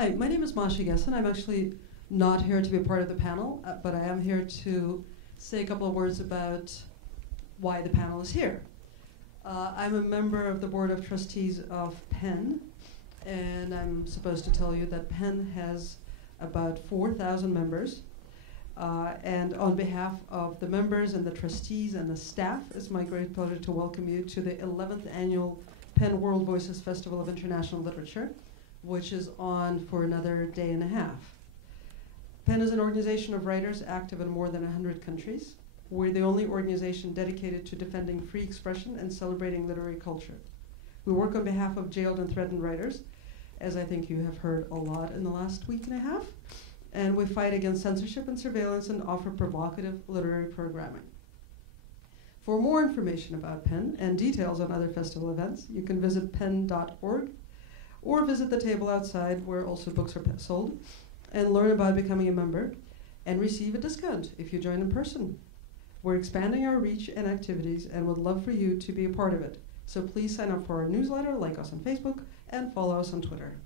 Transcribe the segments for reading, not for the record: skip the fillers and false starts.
Hi, my name is Masha Gessen. I'm actually not here to be a part of the panel, but I am here to say a couple of words about why the panel is here. I'm a member of the Board of Trustees of PEN, and I'm supposed to tell you that PEN has about 4,000 members. And on behalf of the members and the trustees and the staff, it's my great pleasure to welcome you to the 11th annual PEN World Voices Festival of International Literature, which is on for another day and a half. PEN is an organization of writers active in more than 100 countries. We're the only organization dedicated to defending free expression and celebrating literary culture. We work on behalf of jailed and threatened writers, as I think you have heard a lot in the last week and a half. And we fight against censorship and surveillance and offer provocative literary programming. For more information about PEN and details on other festival events, you can visit pen.org or visit the table outside where also books are sold and learn about becoming a member and receive a discount if you join in person. We're expanding our reach and activities and would love for you to be a part of it. So please sign up for our newsletter, like us on Facebook, and follow us on Twitter.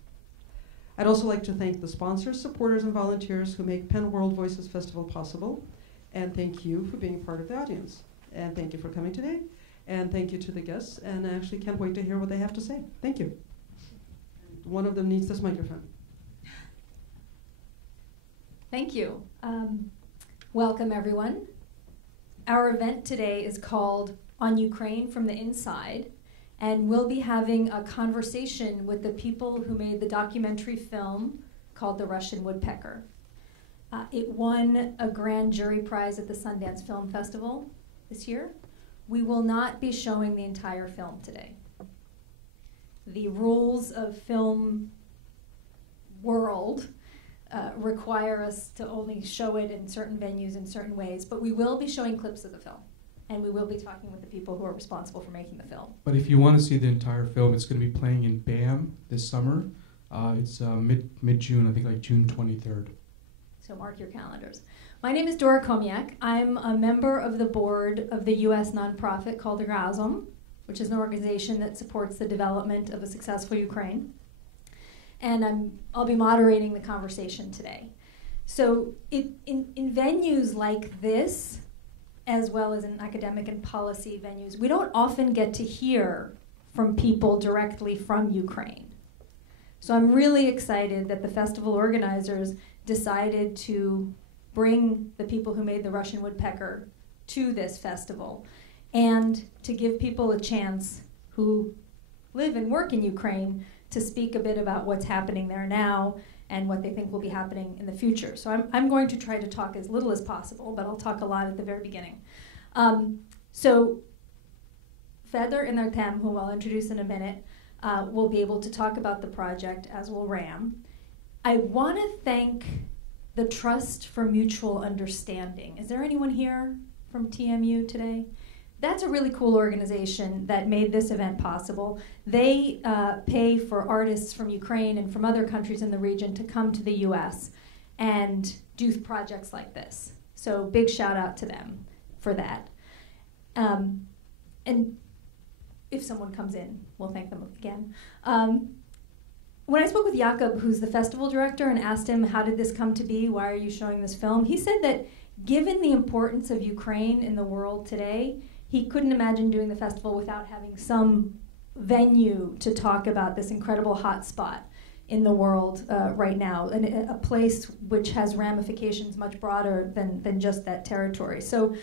I'd also like to thank the sponsors, supporters, and volunteers who make PEN World Voices Festival possible. And thank you for being part of the audience. And thank you for coming today. And thank you to the guests. And I actually can't wait to hear what they have to say. Thank you. One of them needs this microphone. Thank you. Welcome, everyone. Our event today is called On Ukraine from the Inside. And we'll be having a conversation with the people who made the documentary film called The Russian Woodpecker. It won a grand jury prize at the Sundance Film Festival this year. We will not be showing the entire film today. The rules of film world require us to only show it in certain venues in certain ways, but we will be showing clips of the film. And we will be talking with the people who are responsible for making the film. But if you want to see the entire film, it's going to be playing in BAM this summer. It's mid-June, I think like June 23rd. So mark your calendars. My name is Dora Komiak. I'm a member of the board of the U.S. nonprofit called Razom, which is an organization that supports the development of a successful Ukraine. And I'll be moderating the conversation today. So in venues like this, as well as in academic and policy venues, we don't often get to hear from people directly from Ukraine. So I'm really excited that the festival organizers decided to bring the people who made the Russian Woodpecker to this festival and to give people a chance who live and work in Ukraine to speak a bit about what's happening there now and what they think will be happening in the future. So I'm going to try to talk as little as possible, but I'll talk a lot at the very beginning. So Fedor Alexandrovich, who I'll introduce in a minute, will be able to talk about the project, as will Ram. I want to thank the Trust for Mutual Understanding. Is there anyone here from TMU today? That's a really cool organization that made this event possible. They pay for artists from Ukraine and from other countries in the region to come to the US and do projects like this. So big shout out to them for that. And if someone comes in, we'll thank them again. When I spoke with Jakob, who's the festival director, and asked him, how did this come to be? Why are you showing this film? He said that given the importance of Ukraine in the world today, he couldn't imagine doing the festival without having some venue to talk about this incredible hotspot in the world right now, and a place which has ramifications much broader than just that territory. So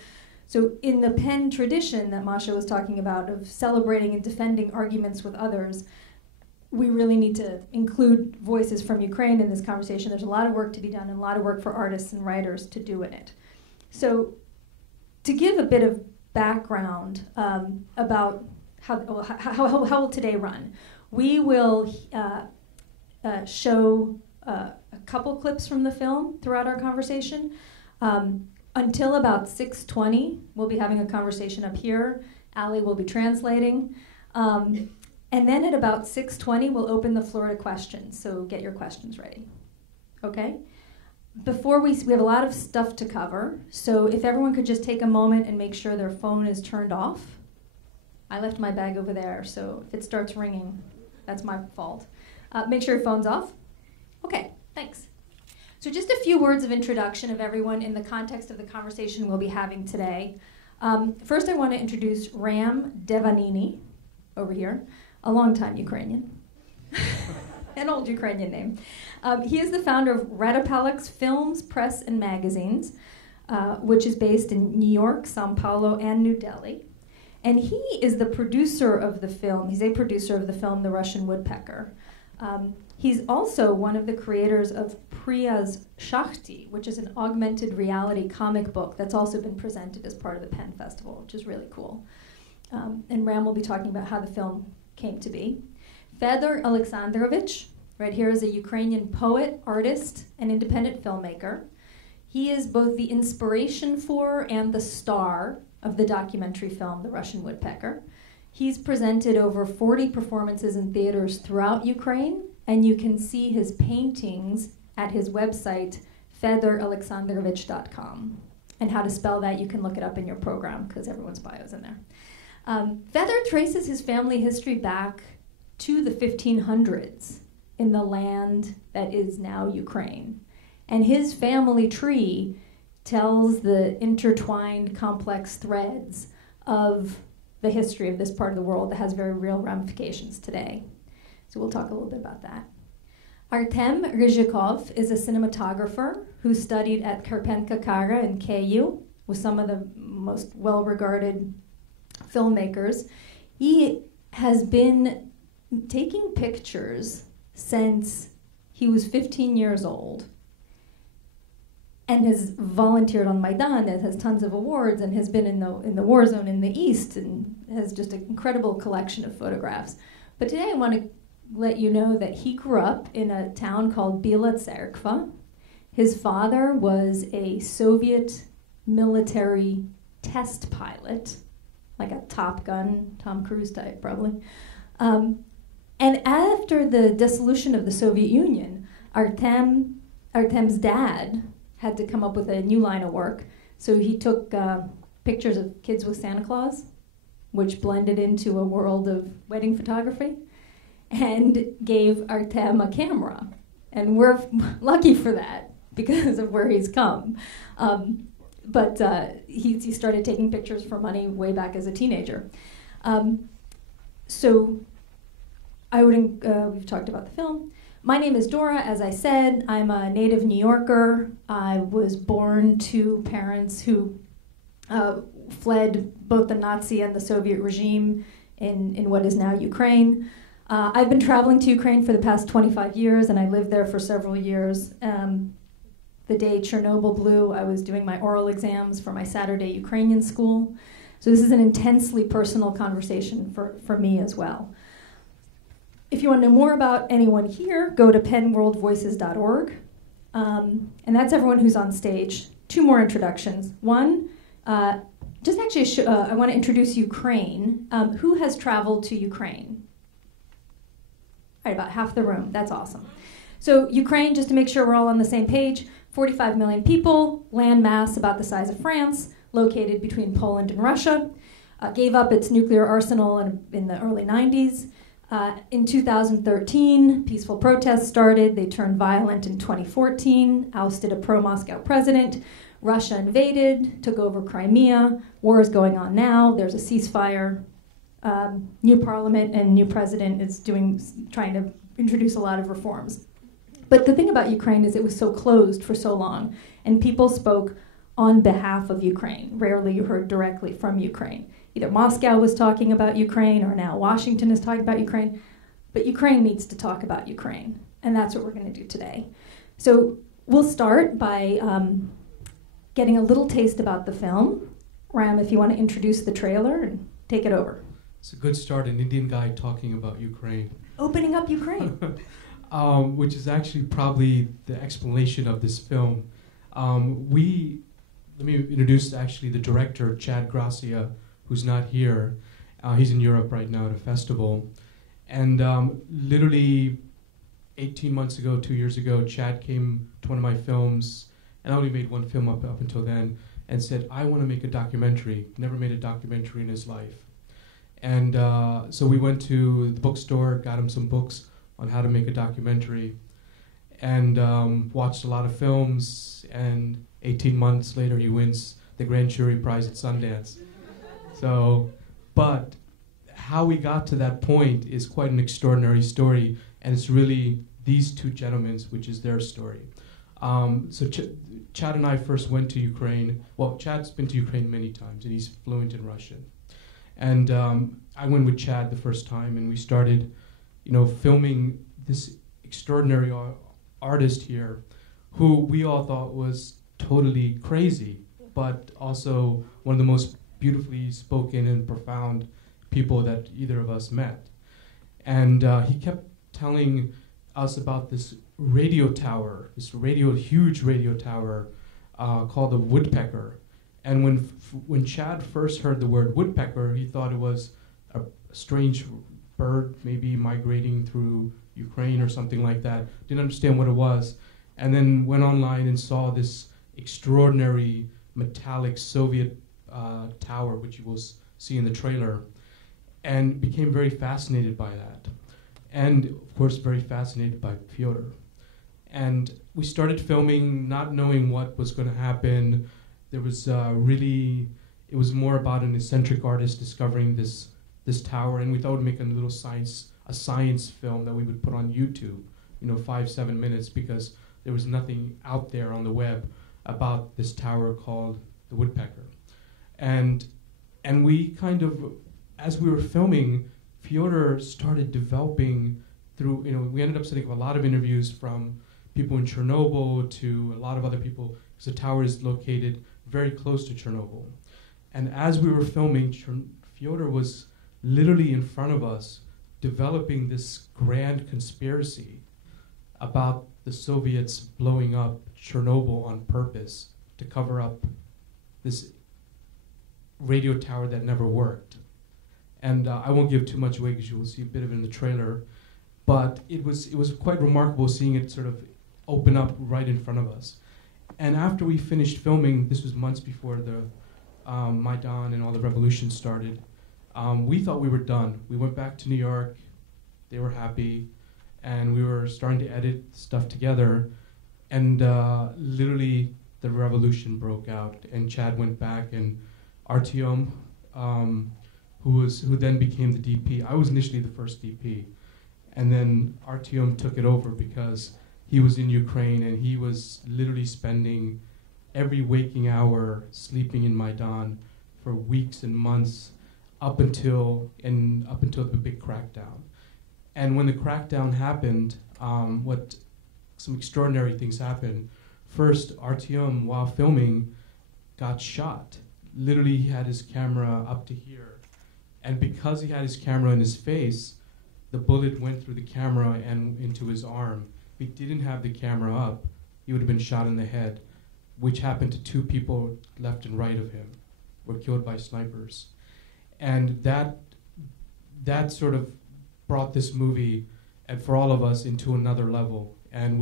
in the PEN tradition that Masha was talking about of celebrating and defending arguments with others, we really need to include voices from Ukraine in this conversation. There's a lot of work to be done and a lot of work for artists and writers to do in it. So to give a bit of background about how will today run. We will show a couple clips from the film throughout our conversation. Until about 6:20, we'll be having a conversation up here. Ali will be translating. And then at about 6:20, we'll open the floor to questions, so get your questions ready. Okay? Before we have a lot of stuff to cover, so if everyone could just take a moment and make sure their phone is turned off. I left my bag over there, so if it starts ringing, that's my fault. Make sure your phone's off. Okay, Thanks. So just a few words of introduction of everyone in the context of the conversation we'll be having today. First, I want to introduce Devineni, over here, a longtime Ukrainian, an old Ukrainian name. He is the founder of Radopalex Films, Press, and Magazines, which is based in New York, Sao Paulo, and New Delhi. And he is the producer of the film. He's a producer of the film The Russian Woodpecker. He's also one of the creators of Priya's Shakti, which is an augmented reality comic book that's also been presented as part of the Penn Festival, which is really cool. And Ram will be talking about how the film came to be. Fedor Alexandrovich, right here, is a Ukrainian poet, artist, and independent filmmaker. He is both the inspiration for and the star of the documentary film The Russian Woodpecker. He's presented over 40 performances in theaters throughout Ukraine, and you can see his paintings at his website, fedoralexandrovich.com. And how to spell that, you can look it up in your program, because everyone's bio is in there. Fedor traces his family history back to the 1500s in the land that is now Ukraine. And his family tree tells the intertwined, complex threads of the history of this part of the world that has very real ramifications today. So we'll talk a little bit about that. Artem Ryzhikov is a cinematographer who studied at Karpenka-Kara in KU with some of the most well-regarded filmmakers. He has been taking pictures since he was 15 years old and has volunteered on Maidan and has tons of awards and has been in the war zone in the East and has just an incredible collection of photographs. But today I want to let you know that he grew up in a town called Bila Tserkva. His father was a Soviet military test pilot, like a Top Gun, Tom Cruise type probably. And after the dissolution of the Soviet Union, Artem's dad had to come up with a new line of work. So he took pictures of kids with Santa Claus, which blended into a world of wedding photography, and gave Artem a camera. And we're lucky for that because of where he's come. But he started taking pictures for money way back as a teenager. So we've talked about the film. My name is Dora, as I said. I'm a native New Yorker. I was born to parents who fled both the Nazi and the Soviet regime in what is now Ukraine. I've been traveling to Ukraine for the past 25 years, and I lived there for several years. The day Chernobyl blew, I was doing my oral exams for my Saturday Ukrainian school. So this is an intensely personal conversation for me as well. If you want to know more about anyone here, go to pennworldvoices.org. And that's everyone who's on stage. Two more introductions. One, I want to introduce Ukraine. Who has traveled to Ukraine? All right, about half the room. That's awesome. So Ukraine, just to make sure we're all on the same page, 45 million people, land mass about the size of France, located between Poland and Russia, gave up its nuclear arsenal in the early 90s. In 2013, peaceful protests started. They turned violent in 2014, ousted a pro-Moscow president. Russia invaded, took over Crimea. War is going on now. There's a ceasefire. New parliament and new president is trying to introduce a lot of reforms. But the thing about Ukraine is it was so closed for so long, and people spoke on behalf of Ukraine. Rarely you heard directly from Ukraine. Either Moscow was talking about Ukraine, or now Washington is talking about Ukraine. But Ukraine needs to talk about Ukraine, and that's what we're going to do today. So we'll start by getting a little taste about the film. Ram, if you want to introduce the trailer and take it over. It's a good start, an Indian guy talking about Ukraine. Opening up Ukraine. Which is actually probably the explanation of this film. Let me introduce actually the director, Chad Gracia, who's not here. He's in Europe right now at a festival. And literally 18 months ago, 2 years ago, Chad came to one of my films, and I only made one film up until then, and said, I want to make a documentary. Never made a documentary in his life. And so we went to the bookstore, got him some books on how to make a documentary. and watched a lot of films, and 18 months later he wins the Grand Jury Prize at Sundance. So, but how we got to that point is quite an extraordinary story, and it's really these two gentlemen's, which is their story. So Chad and I first went to Ukraine. Well, Chad's been to Ukraine many times, and he's fluent in Russian. And I went with Chad the first time, and we started, filming this extraordinary artist here, who we all thought was totally crazy, but also one of the most beautifully spoken and profound people that either of us met. And he kept telling us about this radio tower, huge radio tower called the Woodpecker. And when Chad first heard the word woodpecker, he thought it was a strange bird, maybe migrating through Ukraine or something like that. Didn't understand what it was. And then went online and saw this extraordinary metallic Soviet tower, which you will see in the trailer, and became very fascinated by that. And of course, very fascinated by Fyodor. And we started filming, not knowing what was going to happen. There was it was more about an eccentric artist discovering this tower, and we thought we'd make a little science film that we would put on YouTube, 5-7 minutes, because there was nothing out there on the web about this tower called the Woodpecker. And we kind of, as we were filming, Fyodor started developing through, we ended up setting up a lot of interviews from people in Chernobyl to a lot of other people, because the tower is located very close to Chernobyl. And as we were filming, Fyodor was literally in front of us developing this grand conspiracy about the Soviets blowing up Chernobyl on purpose to cover up this radio tower that never worked. And I won't give too much away because you will see a bit of it in the trailer, but it was quite remarkable seeing it sort of open up right in front of us. And after we finished filming, this was months before the Maidan and all the revolution started, we thought we were done. We went back to New York, they were happy, and we were starting to edit stuff together, and literally the revolution broke out, and Chad went back, and Artyom, who then became the DP. I was initially the first DP, and then Artyom took it over because he was in Ukraine, and he was literally spending every waking hour sleeping in Maidan for weeks and months up until the big crackdown. And when the crackdown happened, some extraordinary things happened. First, Artyom, while filming, got shot. Literally, he had his camera up to here. And because he had his camera in his face, the bullet went through the camera and into his arm. If he didn't have the camera up, he would have been shot in the head, which happened to 2 people left and right of him, were killed by snipers. And that sort of brought this movie, and for all of us, into another level. And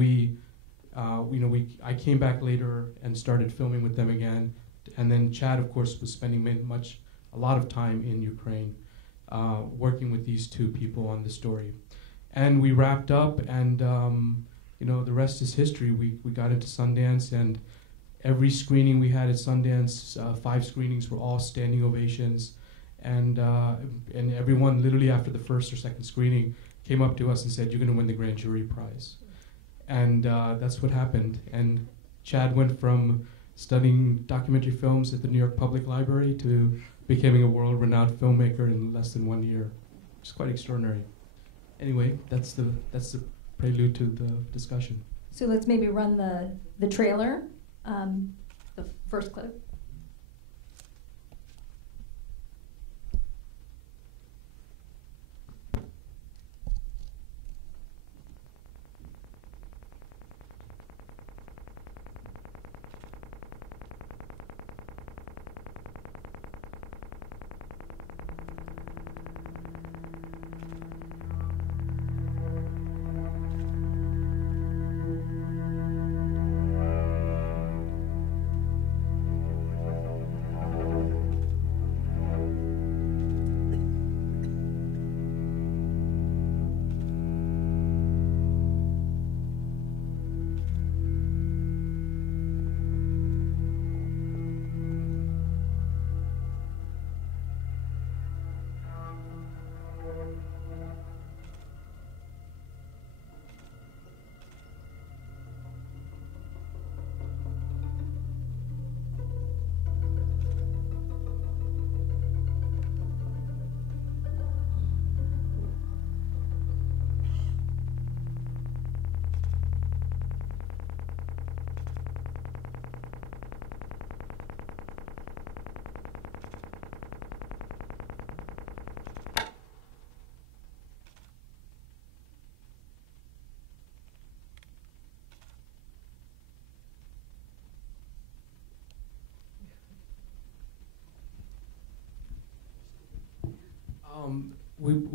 I came back later and started filming with them again. And then Chad, of course, was spending a lot of time in Ukraine, working with these 2 people on the story. And we wrapped up, and the rest is history. We got into Sundance, and every screening we had at Sundance, 5 screenings, were all standing ovations. And everyone, literally after the first or second screening, came up to us and said, "You're going to win the Grand Jury Prize." And that's what happened. And Chad went from studying documentary films at the New York Public Library to becoming a world-renowned filmmaker in less than 1 year. It's quite extraordinary. Anyway, that's the prelude to the discussion. So let's maybe run the trailer, the first clip.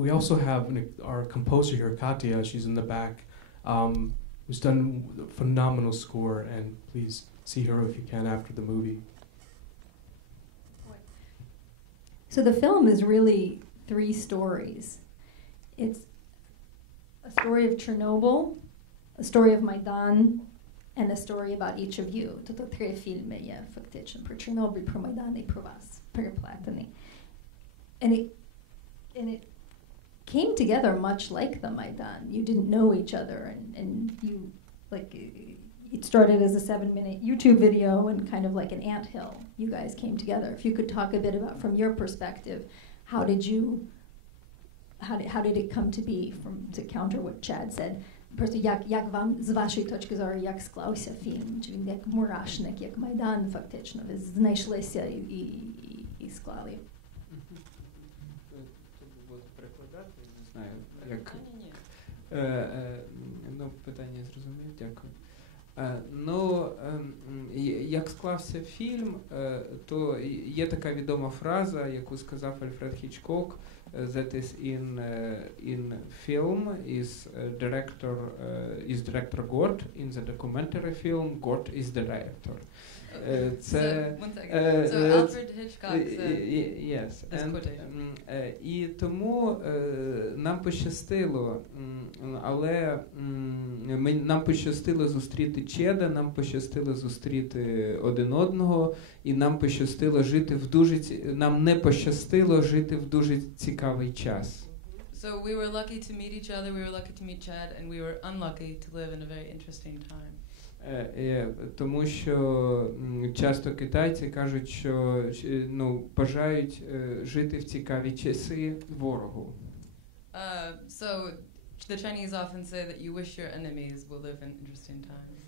We also have our composer here, Katya. She's in the back, who's done a phenomenal score. And please see her if you can after the movie. So the film is really 3 stories. It's a story of Chernobyl, a story of Maidan, and a story about each of you. Тобто 3 фільми є фактично про Чорнобиль, про Майдан і про вас, переплетені. And it came together much like the Maidan. You didn't know each other, and you, like, it started as a 7-minute YouTube video and kind of like an anthill. You guys came together. If you could talk a bit about, from your perspective, how did it come to be, to counter what Chad said? Просто як вам, з вашої точки зору, як склався фільм? Чи він як мурашник, як Майдан фактично? Ви знайшлися і склали? Перекладати, не знаю, як... питання зрозумів, дякую. Як склався фільм, то є така відома фраза, яку сказав Альфред Хічкок, that is in film is director God, in the documentary film God is director. So Alfred Hitchcock said, yes, this quotation. І тому нам пощастило, але нам пощастило зустріти Чеда, нам пощастило зустріти один одного, і нам пощастило жити нам не пощастило жити в дуже цікавий час. So we were lucky to meet each other, we were lucky to meet Chad, and we were unlucky to live in a very interesting time. Тому що часто китайці кажуть, що бажають жити в цікаві часи ворогу. So the Chinese often say that you wish your enemies will live in interesting times.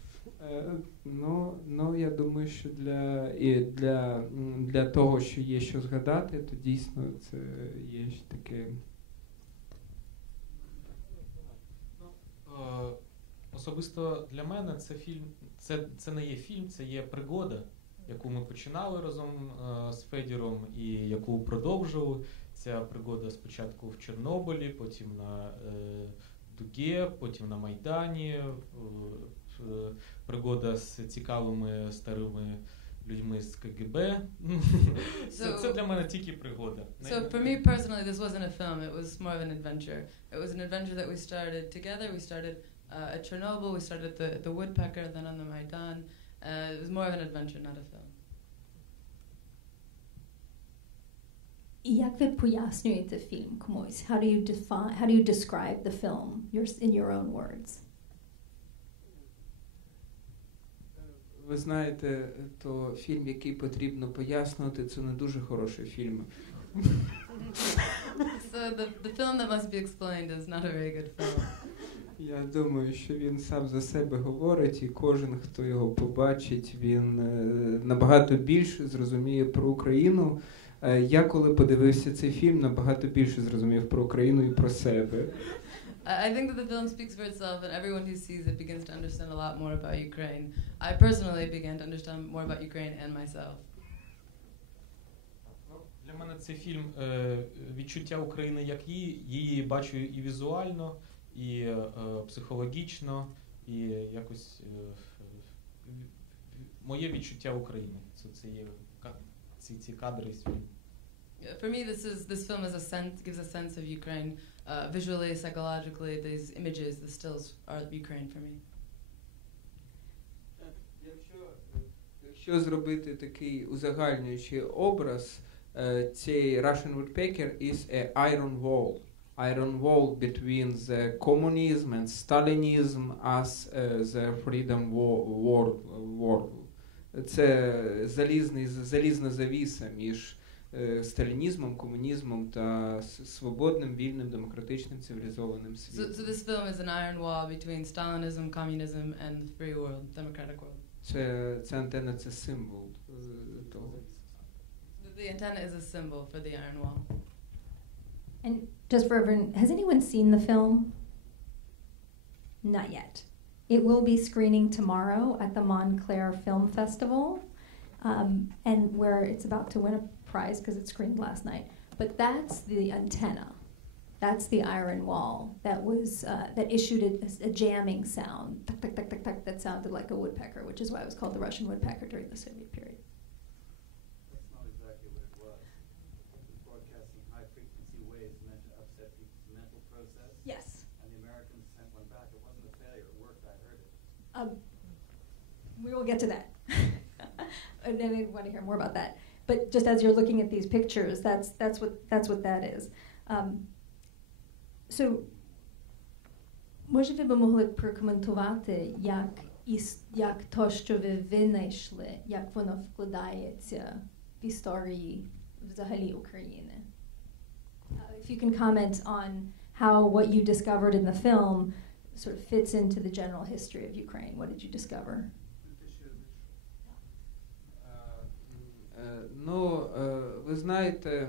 Я думаю, що для того, що є що згадати, то дійсно це є таке. Особисто для мене це фільм, це не є фільм, це є пригода, яку ми починали разом з Федором і яку продовжували. Ця пригода спочатку в Чорнобилі, потім на Дуге, потім на Майдані, пригода з цікавими старими людьми з КГБ. Це для мене тільки пригода. So for me personally, this wasn't a film, it was more of an adventure. It was an adventure that we started together. We started at Chernobyl, we started at the Woodpecker, then on the Maidan. It was more of an adventure, not a film. І як ви пояснюєте фільм комусь? How do you describe the film in your own words? Ви знаєте, то фільм, який потрібно пояснювати, це не дуже хороший фільм. So the film that must be explained is not a very good film. Я думаю, що він сам за себе говорить, і кожен, хто його побачить, він набагато більше зрозуміє про Україну. Я, коли подивився цей фільм, набагато більше зрозумів про Україну і про себе. I think that the film speaks for itself, and everyone who sees it begins to understand a lot more about Ukraine. I personally began to understand more about Ukraine and myself. Для мене цей фільм відчуття України як її бачу і візуально, і психологічно, і якось моє відчуття України. Це є ці кадри з фільму. For me, this film gives a sense of Ukraine, visually, psychologically. These images, the stills, are Ukraine for me. Якщо зробити такий узагальнюючий образ, цей Russian Woodpecker is an iron wall between the communism and Stalinism as the freedom war. Це залізна завіса між сталінізмом, комунізмом та свободним, вільним, демократичним, цивілізованим світом. So this film is an iron wall between Stalinism, communism, and the free world, democratic world. Ця антенна – це символ того. The antenna is a symbol for the iron wall. And just for everyone, has anyone seen the film? Not yet. It will be screening tomorrow at the Montclair Film Festival, and where it's about to win a prize because it screened last night. But that's the antenna. That's the iron wall that was that issued a jamming sound, tuck, tuck, tuck, tuck, tuck, that sounded like a woodpecker, which is why it was called the Russian woodpecker during the Soviet period. That's not exactly what it was. Broadcasting high-frequency waves meant to upset people's mental process. Yes. And the Americans sent one back. It wasn't a failure. It worked. I heard it. We will get to that. And then I want to hear more about that. But just as you're looking at these pictures, that's what that is. So, може ви б могли прокоментувати, як то, що ви винайшли, як воно вкладається в історії взагалі України? If you can comment on how what you discovered in the film sort of fits into the general history of Ukraine. What did you discover? Ви знаєте,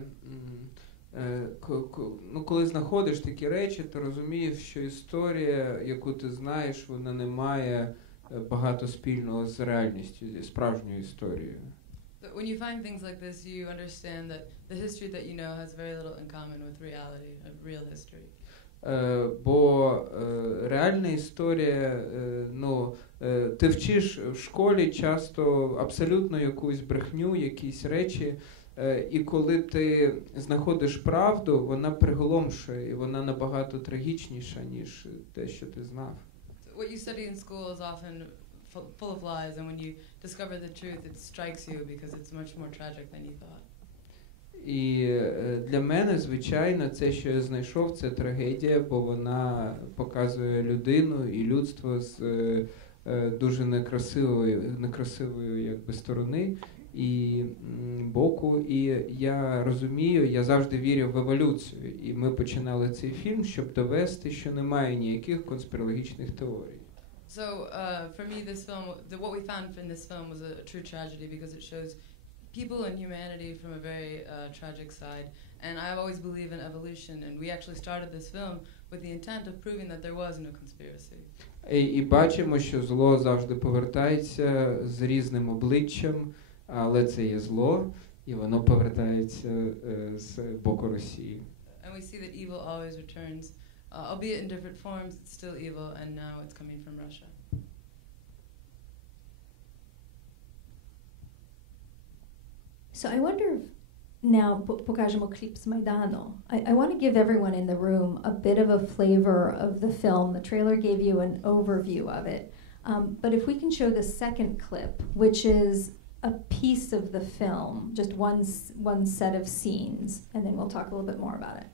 коли знаходиш такі речі, ти розумієш, що історія, яку ти знаєш, вона не має багато спільного з реальністю, зі справжньою історією. When you find things like this, you understand that the history that you know has very little in common with reality, of real history. Бо реальна історія, ти вчиш в школі часто абсолютно якусь брехню, якісь речі, і коли ти знаходиш правду, вона приголомшує, і вона набагато трагічніша, ніж те, що ти знав. What you study in school is often full of lies, and when you discover the truth, it strikes you because it's much more tragic than you thought. І для мене, звичайно, це, що я знайшов, це трагедія, бо вона показує людину і людство з дуже некрасивої якби, сторони і боку. І я розумію, я завжди вірю в еволюцію. І ми починали цей фільм, щоб довести, що немає ніяких конспірологічних теорій. So for me, this film, what we found in this film was a true tragedy because it shows people and humanity from a very tragic side. And I've always believed in evolution, and we actually started this film with the intent of proving that there was no conspiracy. І бачимо, що зло завжди повертається з різним обличчям, але це є зло, і воно повертається з боку Росії. And we see that evil always returns, albeit in different forms, it's still evil, and now it's coming from Russia. So I wonder if now, покажемо кліп з Майдану. I want to give everyone in the room a bit of a flavor of the film. The trailer gave you an overview of it. But if we can show the second clip, which is a piece of the film, just one set of scenes, and then we'll talk a little bit more about it.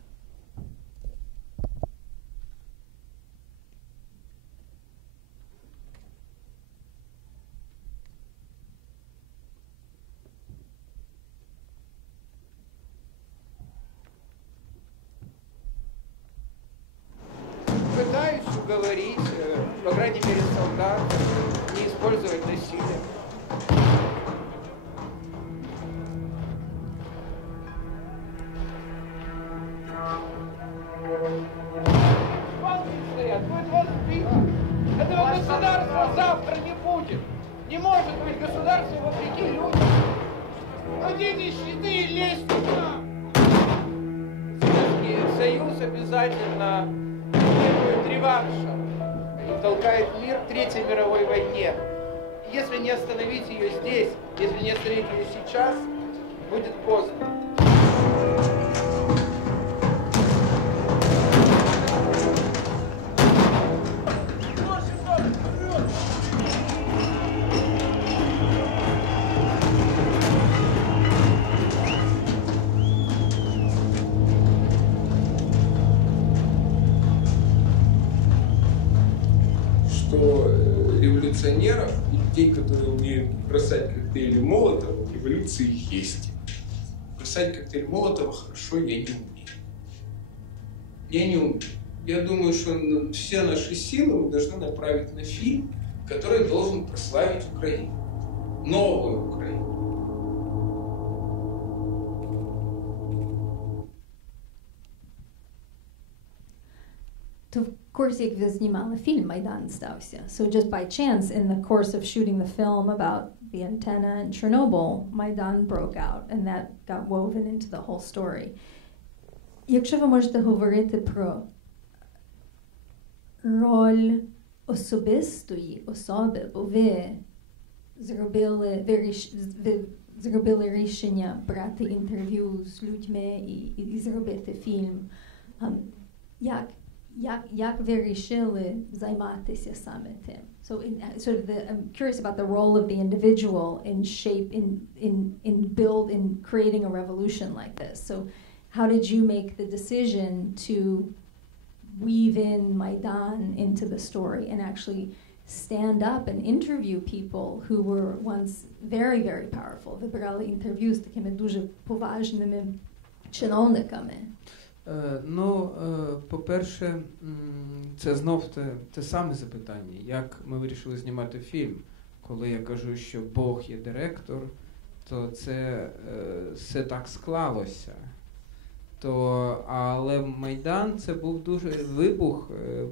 Пытаюсь уговорить, по крайней мере, солдат, не использовать насилие. Палки стоят, будет вас бить. Этого государства завтра не будет. Не может быть государство вопреки людям. Кладите щиты и лезьте туда. Советский Союз обязательно требует реванша и толкает мир к Третьей мировой войне. Если не остановить ее здесь, если не остановить ее сейчас, будет поздно. Революционеров и людей, которые умеют бросать коктейли Молотова, в революции есть. Бросать коктейль Молотова хорошо я не умею. Я не умею. Я думаю, что все наши силы мы должны направить на фильм, который должен прославить Украину. Новую Украину. Of course, як ви знімали фільм, Майдан стався. So just by chance, in the course of shooting the film about the antenna in Chernobyl, Maidan broke out, and that got woven into the whole story. Якщо ви можете говорити про роль особистої особи, бо ви зробили рішення брати інтерв'ю з людьми і зробити фільм, як ви вирішили займатися саме тим? So I'm curious about the role of the individual in creating a revolution like this. So how did you make the decision to weave in Maidan into the story and actually stand up and interview people who were once very, very powerful? Ви брали інтерв'ю з такими дуже поважними чиновниками. По-перше, це знов те саме запитання, як ми вирішили знімати фільм. Коли я кажу, що Бог є директор, то це все так склалося. Але Майдан – це був дуже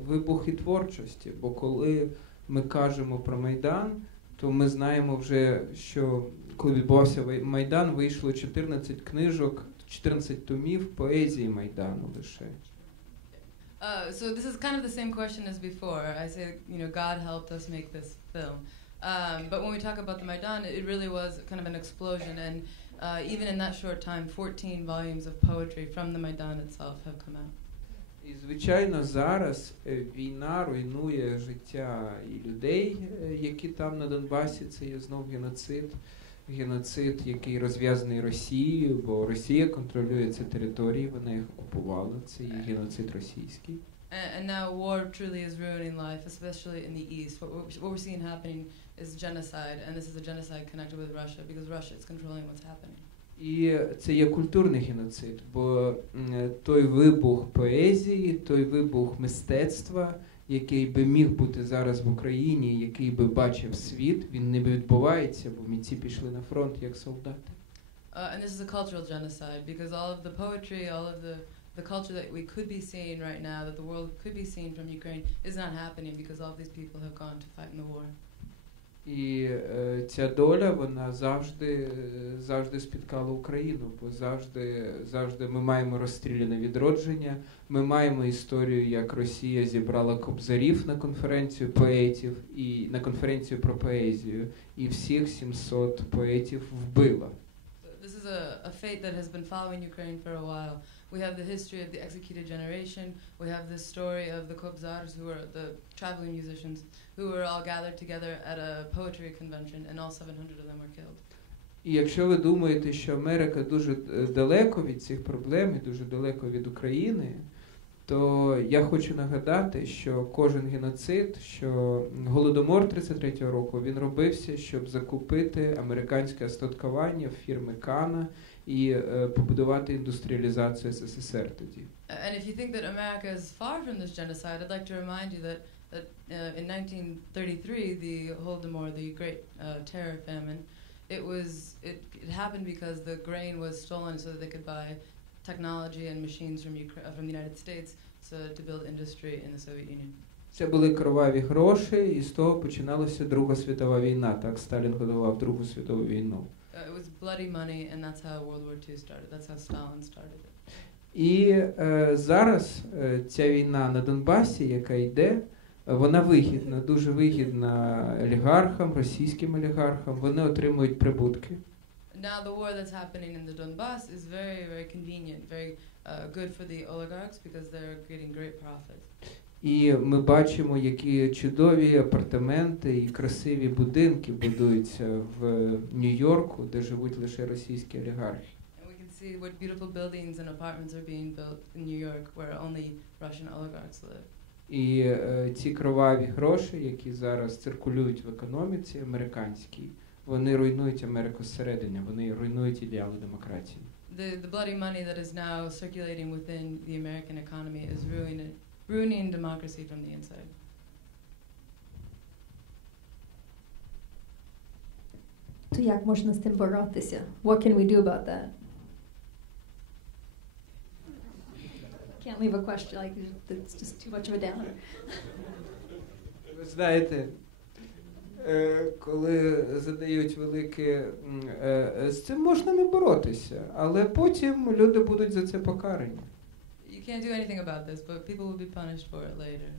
вибух і творчості, бо коли ми кажемо про Майдан, то ми знаємо вже, що коли відбувався Майдан, вийшло 14 книжок, 14 томів поезії Майдану лише. So this is kind of the same question as before. I say, God helped us make this film. But when we talk about the Maidan, it really was kind of an explosion. And even in that short time, 14 volumes of poetry from the Maidan itself have come out. І, звичайно, зараз війна руйнує життя і людей, які там на Донбасі. Це є знов геноцид. Геноцид, який розв'язаний Росією, бо Росія контролює ці території, вона їх окупувала. Це є геноцид російський. And now war truly is ruining life, especially in the east. What we're seeing happening is genocide, and this is a genocide connected with Russia, because Russia is controlling what's happening. І це є культурний геноцид, бо той вибух поезії, той вибух мистецтва, який би міг бути зараз в Україні, який би бачив світ, він не відбувається, бо митці пішли на фронт як солдати. And this is a cultural genocide, because all of the poetry, all of the culture that we could be seeing right now, that the world could be seeing from Ukraine, is not happening because all of these people have gone to fight in the war. І ця доля, вона завжди спіткала Україну, бо завжди ми маємо розстріляне відродження, ми маємо історію, як Росія зібрала кобзарів на конференцію поетів, і на конференцію про поезію, і всіх 700 поетів вбила. This is a fate that has been following Ukraine for a while. We have the history of the executed generation. We have the story of the kobzars, who are the traveling musicians, who were all gathered together at a poetry convention, and all 700 of them were killed. І якщо ви думаєте, що Америка дуже далеко від цих проблем і дуже далеко від України, то я хочу нагадати, що кожен геноцид, що Голодомор 33-го року, він робився, щоб закупити американське остаткування фірми Кана і побудувати індустріалізацію СССР тоді. And if you think that America is far from this genocide, I'd like to remind you that in 1933, the Holodomor, the Great Terror Famine, it happened because the grain was stolen so that they could buy technology and machines from the United States to build industry in the Soviet Union. Це були кроваві гроші, і з того починалася Друга світова війна. Так Сталін годував Другу світову війну. It was bloody money, and that's how World War II started. That's how Stalin started it. І зараз ця війна на Донбасі, яка йде, вона вигідна, дуже вигідна олігархам, російським олігархам. Вони отримують прибутки. Now the war that's happening in the Donbass is very, very convenient, very good for the oligarchs because they're getting great profits. І ми бачимо, які чудові апартаменти і красиві будинки будуються в Нью-Йорку, де живуть лише російські олігархи. And we can see what beautiful buildings and apartments are being built in New York where only Russian oligarchs live. І ці кроваві гроші, які зараз циркулюють в економіці американській, вони руйнують Америку зсередини, вони руйнують ідеали демократії. The bloody money that is now circulating within the American economy is ruining democracy from the inside. То як можна з тим боротися? What can we do about that? Can't leave a question like it's just too much of a downer. Ви знаєте, коли задають велике, з цим можна не боротися, але потім люди будуть за це покарані. you can't do anything about this, but people will be punished for it later.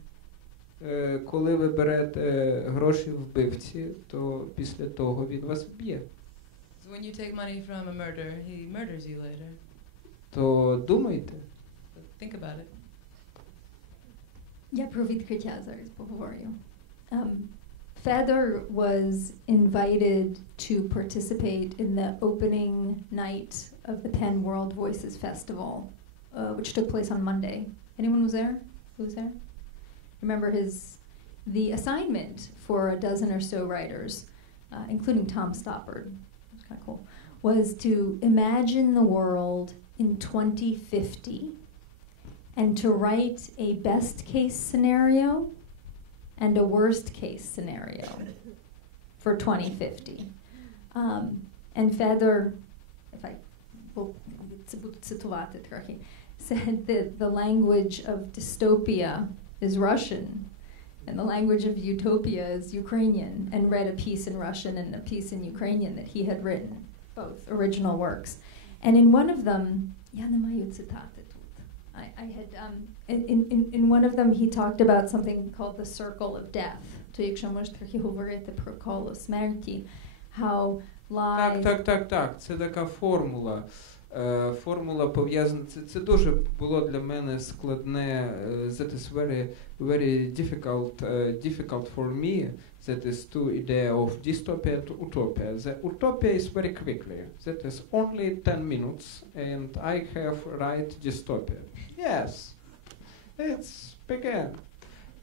Коли ви берете гроші вбивці, то після того він вас вб'є. So when you take money from a murderer, he murders you later. То думайте. But think about it. Я про відкриття зараз поговорю. Fedor was invited to participate in the opening night of the Penn World Voices Festival, which took place on Monday. Anyone was there? Who was there? Remember the assignment for a dozen or so writers, including Tom Stoppard, it was kind of cool, was to imagine the world in 2050 and to write a best case scenario and a worst case scenario for 2050. And Fedor, if I will цитувати трохи, said that the language of dystopia is Russian and the language of utopia is Ukrainian, and read a piece in Russian and a piece in Ukrainian that he had written, both original works. And in one of them, я не маю цитати тут. I had in one of them he talked about something called the circle of death. То якщо можете трохи говорити про коло смерті, how lies. Так. Це така формула. Формула пов'язана. Це дуже було для мене складне. That is very difficult for me. That is to idea of dystopia to utopia. The utopia is very quickly. That is only 10 minutes, and I have write dystopia. Yes, it's begin.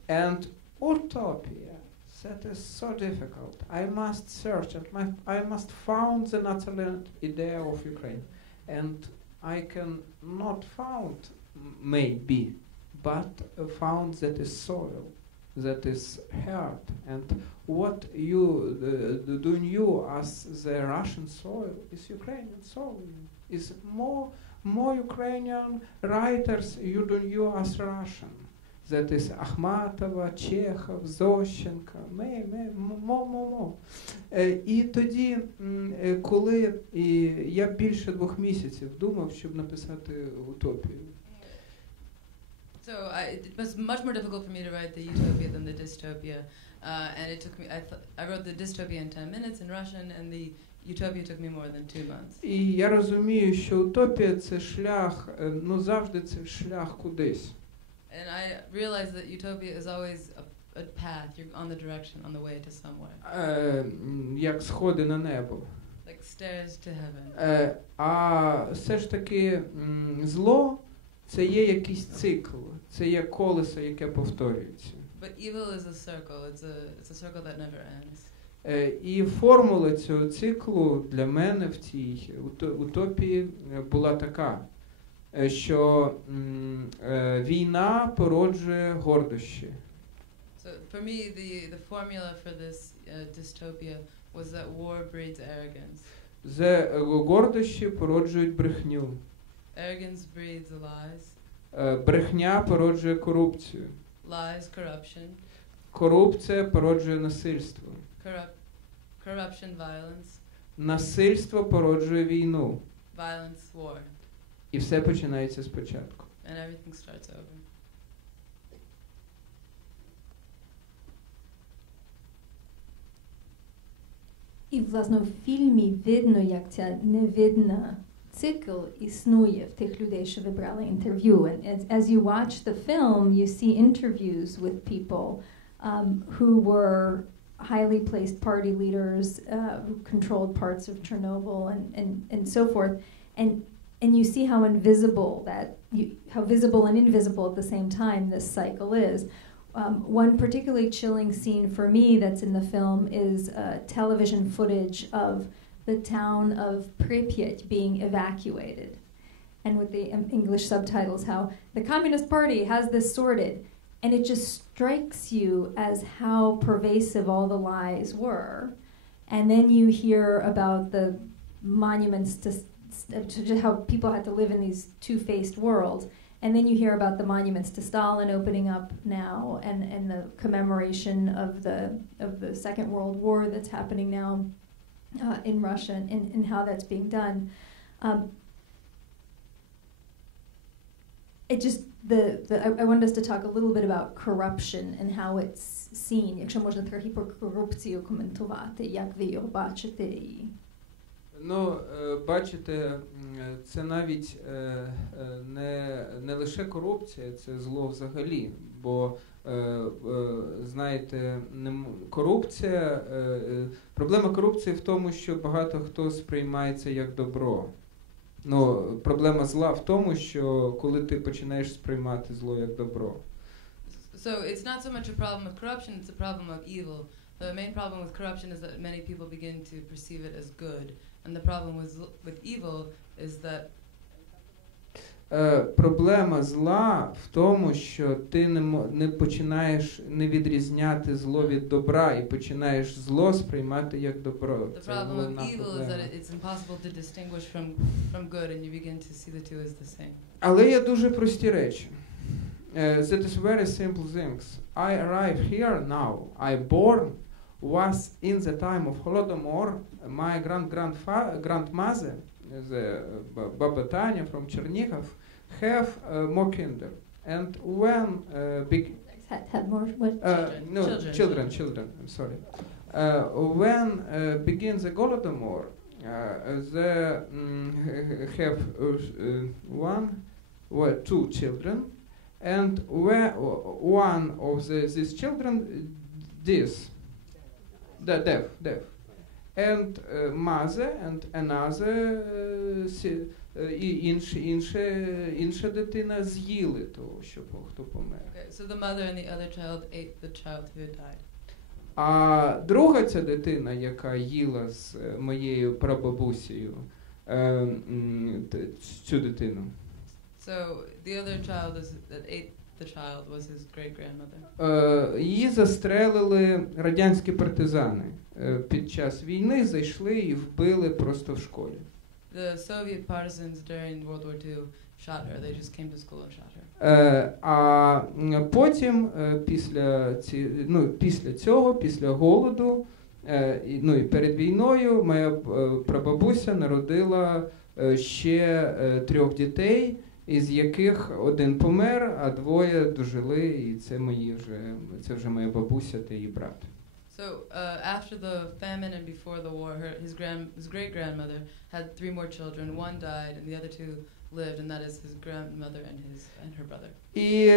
And utopia, that is so difficult. I must search and I must found the national idea of Ukraine. And I can not found maybe, but found that is soil, that is heart. And what you do you as the Russian soil is Ukrainian soil. Is more Ukrainian writers you do you as Russian. That is Ахматова, Чехов, Зощенко, more. І тоді, коли я більше 2 місяців думав, щоб написати утопію. So it was much more difficult for me to write the utopia than the dystopia, and it took me. I wrote the dystopia in 10 minutes in Russian, and the utopia took me more than 2 months. І я розумію, що утопія це шлях, завжди це шлях кудись. And I realized that utopia is always a path. You're on the direction, on the way to somewhere. Як сходи на небо. Like stairs to heaven. А все ж таки зло це є якийсь цикл, це є колесо, яке повторюється. But evil is a circle. It's a circle that never ends. І формула цього циклу для мене в цій утопії була така, що війна породжує гордощі. So for me, the formula for this dystopia was that war breeds arrogance. Гордощі породжують брехню. Arrogance breeds lies. Брехня породжує корупцію. Lies, corruption. Корупція породжує насильство. Corruption, violence. Насильство породжує війну. Violence, war. І все починається спочатку. And everything starts over. І, власне, в фільмі видно, як ця невидна цикл існує в тих людей, що ви брали інтерв'ю. And as you watch the film, you see interviews with people who were highly placed party leaders who controlled parts of Chernobyl and so forth. And you see how how visible and invisible at the same time this cycle is. One particularly chilling scene for me that's in the film is television footage of the town of Pripyat being evacuated. And with the English subtitles, how the Communist Party has this sorted. And it just strikes you as how pervasive all the lies were. And then you hear about the monuments to how people had to live in these two-faced worlds. And then you hear about the monuments to Stalin opening up now, and the commemoration of the Second World War that's happening now in Russia, and how that's being done. it just I wanted us to talk a little bit about corruption and how it's seen. Якщо можна трохи про корупцію коментувати, як ви його бачите і... Ну, бачите, це навіть не лише корупція, це зло взагалі, бо знаєте, корупція, проблема корупції в тому, що багато хто сприймається як добро. Ну, проблема зла в тому, що коли ти починаєш сприймати зло як добро. So it's not so much a problem with corruption, it's a problem of evil. The main problem with corruption is that many people begin to perceive it as good. And the problem with evil is that проблема зла в тому, що ти не починаєш не відрізняти зло від добра і починаєш зло сприймати як добро. The problem with evil is that it's impossible to distinguish from good and you begin to see the two as the same. Але є дуже прості речі. That is very simple things. I arrive here now. I born was in the time of Holodomor. My grandmother, the Baba Tanya from Chernihiv, have more kinder. And when had more what? Children. I'm sorry. When begins the Holodomor, they have two children. And one of these children deaf. And mother and another інша дитина з'їли того, що хто помер. Okay, so the mother and the other child ate the child who had died. А друга ця дитина, яка їла з моєю прабабусею цю дитину. So the other child that ate the child was his great-grandmother. Її застрелили радянські партизани. Під час війни зайшли і вбили просто в школі. The Soviet partisans during World War II shot her. They just came to school and shot her. А потім, після цього, після голоду, і перед війною, моя прабабуся народила ще 3 дітей, із яких один помер, а 2 дожили, і це вже моя бабуся та її брат. So after the famine and before the war, his great-grandmother had 3 more children. 1 died, and the other 2 lived, and that is his grandmother and her brother. І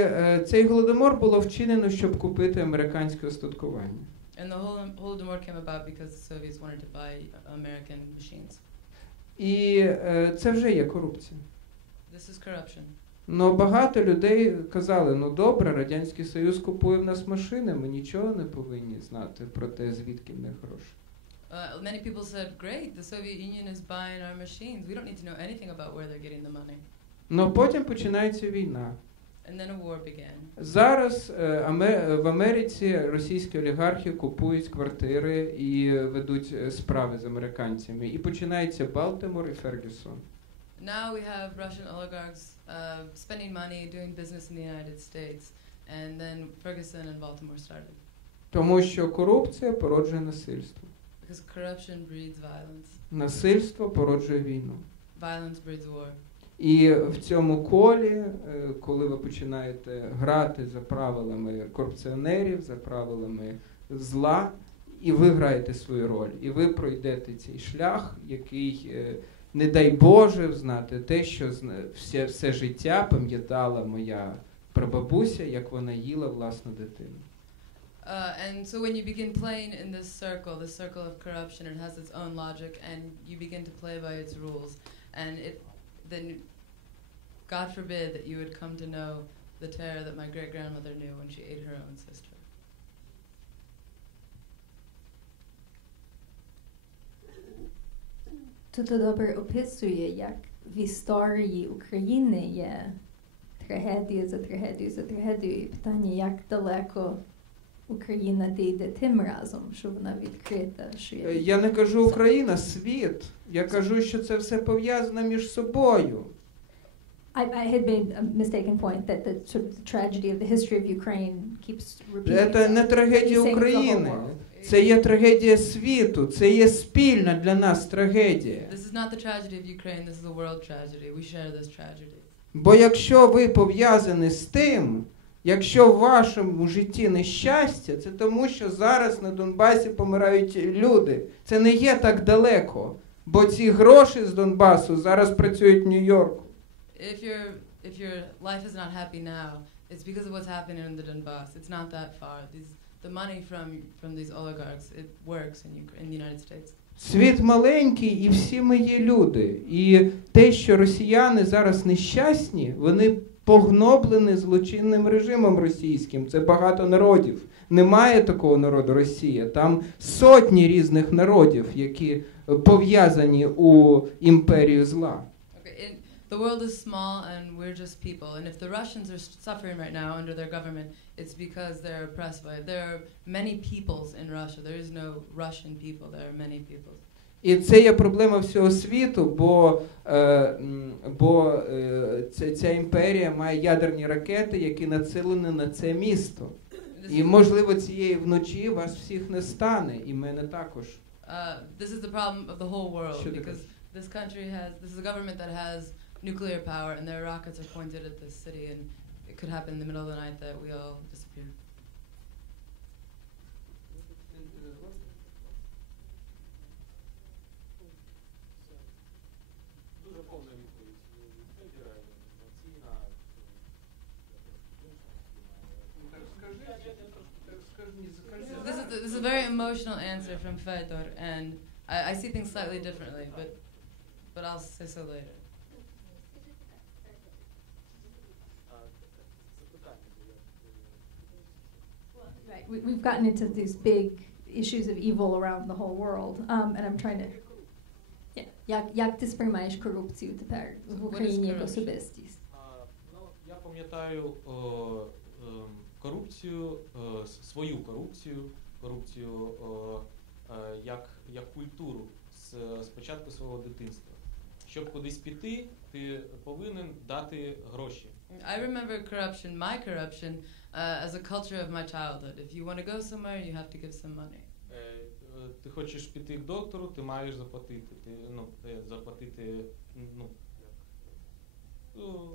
цей голодомор було вчинено, щоб купити американське остаткування. And the Holodomor came about because the Soviets wanted to buy American machines. І це вже є корупція. This is corruption. Но багато людей казали, добре, Радянський Союз купує в нас машини, ми нічого не повинні знати про те, звідки в них гроші. Many people said, great, the Soviet Union is buying our machines. We don't need to know anything about where they're getting the money. Но потім починається війна. And then a war began. Зараз в Америці російські олігархи купують квартири і ведуть справи з американцями. І починається Балтимор і Фергюсон. Now we have Russian oligarchs spending money, doing business in the United States, and then Ferguson and Baltimore started. Тому що корупція породжує насильство. Because corruption breeds violence. Насильство породжує війну. Violence breeds war. І в цьому колі, коли ви починаєте грати за правилами корупціонерів, за правилами зла, і ви граєте свою роль, і ви пройдете цей шлях, який, не дай Боже, знати те, що все життя пам'ятала моя прабабуся, як вона їла власну дитину. And so when you begin playing in this circle of corruption, it has its own logic, and you begin to play by its rules, and then God forbid that you would come to know the terror that my great-grandmother knew when she ate her own sister. Тут добре описує, як в історії України є трагедія за трагедією за трагедією, і питання, як далеко Україна дійде тим разом, що вона відкрита. Я не кажу Україна, світ. Я кажу, що це все пов'язано між собою. I had made a mistaken point that the sort of the tragedy of the history of Ukraine keeps repeating. Це не трагедія України. Це є трагедія світу. Це є спільна для нас трагедія. This is not the tragedy of Ukraine, this is a world tragedy. We share this tragedy. Бо якщо ви пов'язані з тим, якщо в вашому житті нещастя, це тому, що зараз на Донбасі помирають люди. Це не є так далеко, бо ці гроші з Донбасу зараз працюють в Нью-Йорку. If your life is not happy now, it's because of what's happening in the Donbass. It's not that far. The money from these oligarchs, it works in the United States. Світ маленький, і всі ми є люди. І те, що росіяни зараз нещасні, вони погноблені злочинним режимом російським. Це багато народів. Немає такого народу Росія. Там сотні різних народів, які пов'язані у імперію зла. The world is small and we're just people. And if the Russians are suffering right now under their government, it's because they're oppressed by it. There are many peoples in Russia. There is no Russian people. There are many peoples. І це є проблема всього світу, бо ця імперія має ядерні ракети, які націлені на це місто. І, можливо, цієї вночі вас всіх не стане, і мене також. This is the problem of the whole world, because this is a government that has nuclear power, and their rockets are pointed at this city, and it could happen in the middle of the night that we all disappear. This is a very emotional answer from Fedor, and I see things slightly differently, but I'll say so later. Right, we've gotten into these big issues of evil around the whole world, and I'm trying to... Як ти сприймаєш корупцію тепер в Україні як особистість? Я пам'ятаю корупцію, свою корупцію як культуру з початку свого дитинства. Щоб кудись піти, ти повинен дати гроші. I remember my corruption, as a culture of my childhood. If you want to go somewhere, you have to give some money. Ти хочеш піти к доктору, ти маєш заплатити.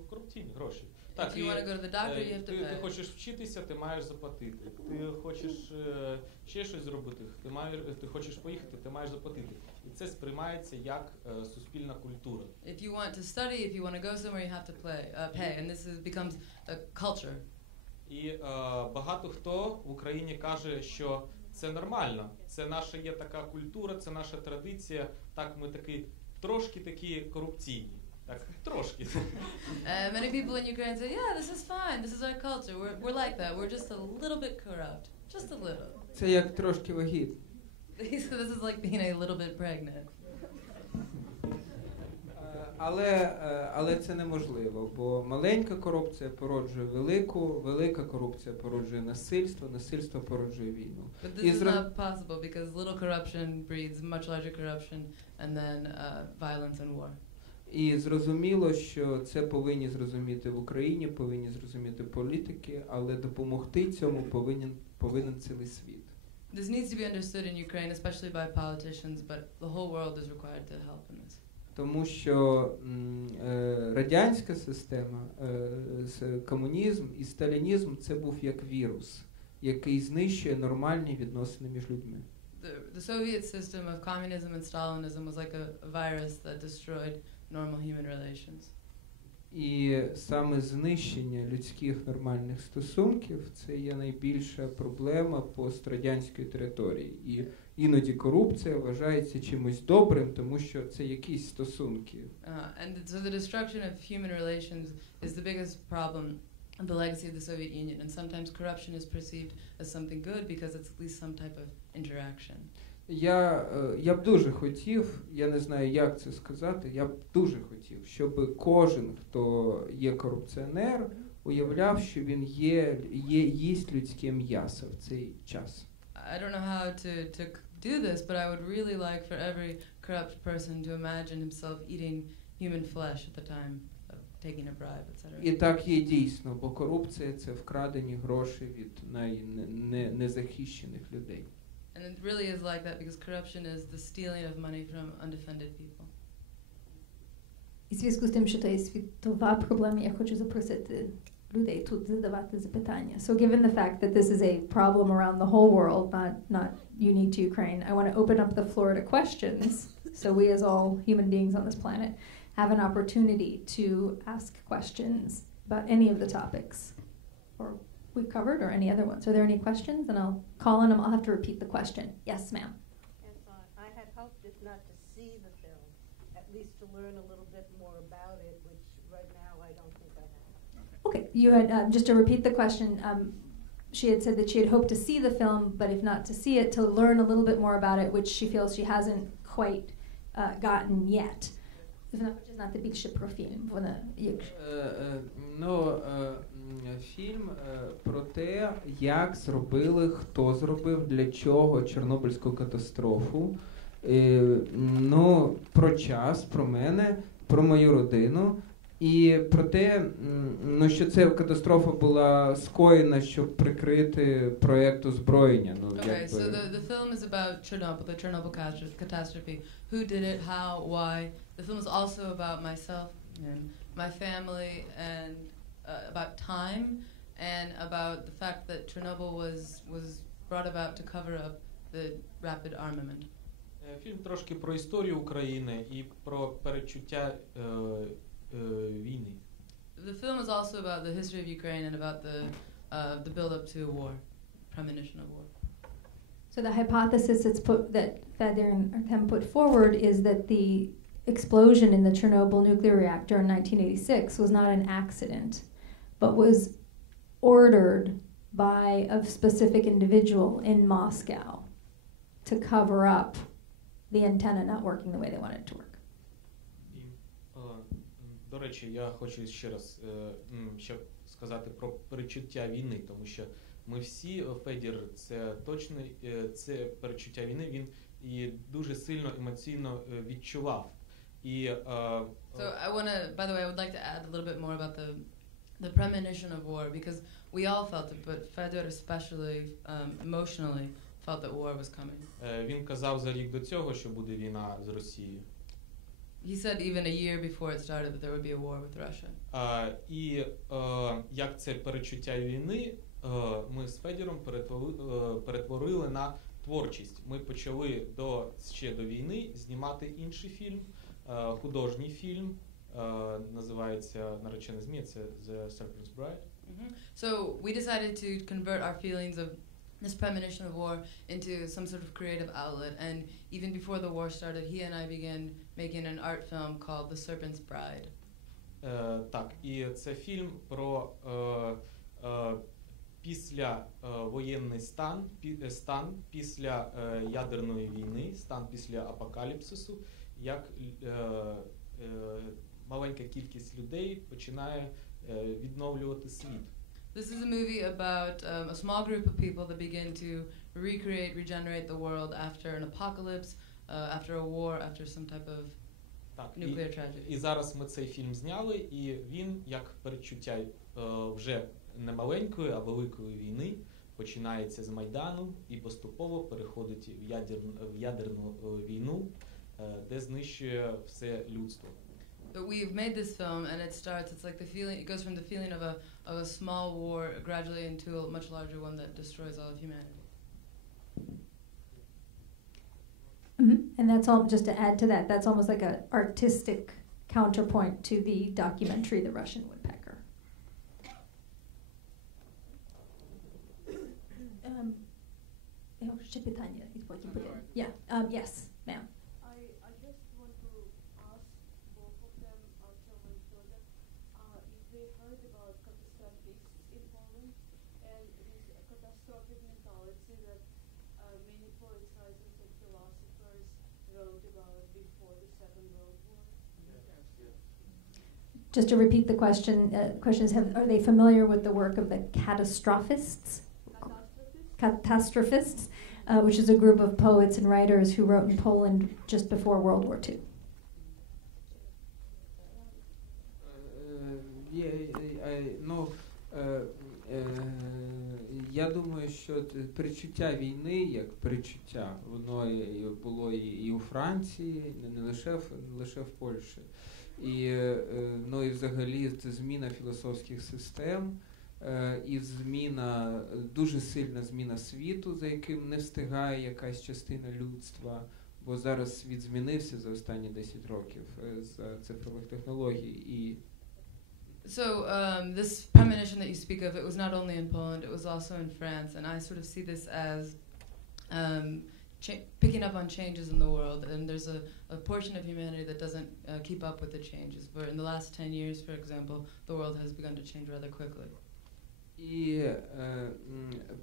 Корупційні гроші. Так, If you want to go to the doctor, you have to pay. Ти хочеш вчитися, ти маєш заплатити. Ти хочеш ще щось зробити, ти хочеш поїхати, ти маєш заплатити. І це сприймається як суспільна культура. If you want to study, if you want to go somewhere, you have to pay. And this becomes a culture. І багато хто в Україні каже, що це нормально. Це наша є така культура, це наша традиція. Так, ми трошки такі корупційні. Так, трошки. Many people in Ukraine say, yeah, this is fine. This is our culture. We're like that. We're just a little bit corrupt. Just a little. Це як трошки вагітні. This is like being a little bit pregnant. Але це неможливо, бо маленька корупція породжує велика корупція породжує насильство породжує війну. But this is not possible because little corruption breeds much larger corruption and then violence and war. І зрозуміло, що це повинні зрозуміти в Україні, повинні зрозуміти політики, але допомогти цьому повинен цілий світ. This needs to be understood in Ukraine, especially by politicians, but the whole world is required to help in this. Тому що радянська система, комунізм і сталінізм – це був як вірус, який знищує нормальні відносини між людьми. The Soviet system of communism and Stalinism was like a virus that destroyed normal human relations. І саме знищення людських нормальних стосунків – це є найбільша проблема пострадянської території. І іноді корупція вважається чимось добрим, тому що це якісь стосунки. And so the destruction of human relations is the biggest problem of the legacy of the Soviet Union. And sometimes corruption is perceived as something good because it's at least some type of interaction. Я б дуже хотів, я не знаю, як це сказати, я б дуже хотів, щоб кожен, хто є корупціонер, уявляв, що він їсть людське м'ясо в цей час. I don't know how to do this, but I would really like for every corrupt person to imagine himself eating human flesh at the time of taking a bribe, etc. І так є дійсно, бо корупція – це вкрадені гроші від незахищених людей. And it really is like that because corruption is the stealing of money from undefended people. І в зв'язку з тим, що це є світова проблема, я хочу запросити людей тут задавати запитання. So given the fact that this is a problem around the whole world, not unique to Ukraine, I want to open up the floor to questions. So we as all human beings on this planet have an opportunity to ask questions about any of the topics or we've covered or any other ones. Are there any questions? And I'll call on them. I'll have to repeat the question. Yes, ma'am. Yes, I had hoped if not to see the film, at least to learn a little bit more about it, which right now I don't think I have. Okay, you had, just to repeat the question, she had said that she had hoped to see the film, but if not to see it, to learn a little bit more about it, which she feels she hasn't quite gotten yet. Вона хоче знати більше про фільм. Фільм про те, як зробили, хто зробив, для чого Чорнобильську катастрофу. Про час, про мене, про мою родину. І про те, що ця катастрофа була скоєна, щоб прикрити проєкт озброєння. Okay, so the film is about Chernobyl, the Chernobyl catastrophe. Who did it, how, why. The film is also about myself and my family and about time and about the fact that Chernobyl was brought about to cover up the rapid armament. Фільм трошки про історію України і про перечуття війни. The film is also about the history of Ukraine and about the build-up to a war, premonition of war. So the hypothesis that Fedor and Artem put forward is that the explosion in the Chernobyl nuclear reactor in 1986 was not an accident, but was ordered by a specific individual in Moscow to cover up the antenna not working the way they wanted it to work. До речі, я хочу ще раз сказати про перечуття війни, тому що ми всі, Федір, це точно, це перечуття війни, він і дуже сильно емоційно відчував. І So I want to, by the way, I would like to add a little bit more about the premonition of war, because we all felt it, but Fedor especially emotionally felt that war was coming. Він казав за рік до цього, що буде війна з Росією. He said even a year before it started that there would be a war with Russia. І як це перечуття війни ми з Федором перетворили на творчість. Ми почали ще до війни знімати інший фільм, художній фільм, називається «Наречена змія», це The Serpent's Bride. So we decided to convert our feelings of this premonition of war into some sort of creative outlet, and even before the war started, he and I began making an art film called The Serpent's Bride. Так, і це фільм про після воєнний стан після ядерної війни, стан після апокаліпсису, як маленька кількість людей починає відновлювати світ. This is a movie about a small group of people that begin to recreate, regenerate the world after an apocalypse, after a war, after some type of nuclear tragedy. І зараз ми цей фільм зняли, і він, як передчуття вже не маленької, а великої війни, починається з Майдану і поступово переходить в ядерну війну, де знищує все людство. But we've made this film, and it starts. It's like the feeling. It goes from the feeling of a small war gradually into a much larger one that destroys all of humanity. And that's all. Just to add to that, that's almost like an artistic counterpoint to the documentary, The Russian Woodpecker. Ще питання, і потім буде. Yeah. Yes, ma'am. I just want to ask both of them, Artem and Fedor, if they heard about catastrophics in Poland and this catastrophic mentality that many poets, writers, and philosophers wrote about before the Second World War. Just to repeat the questions, are they familiar with the work of the catastrophists? Catastrophists, which is a group of poets and writers who wrote in Poland just before World War II. Я думаю, що перечуття війни, як перечуття, воно було і у Франції, не лише в Польщі. І, ну, і взагалі це зміна філософських систем, і зміна, дуже сильна зміна світу, за яким не встигає якась частина людства, бо зараз світ змінився за останні 10 років з цифрових технологій. І So this premonition that you speak of, it was not only in Poland, it was also in France, and I sort of see this as picking up on changes in the world, and there's a portion of humanity that doesn't keep up with the changes. But in the last 10 years, for example, the world has begun to change rather quickly. І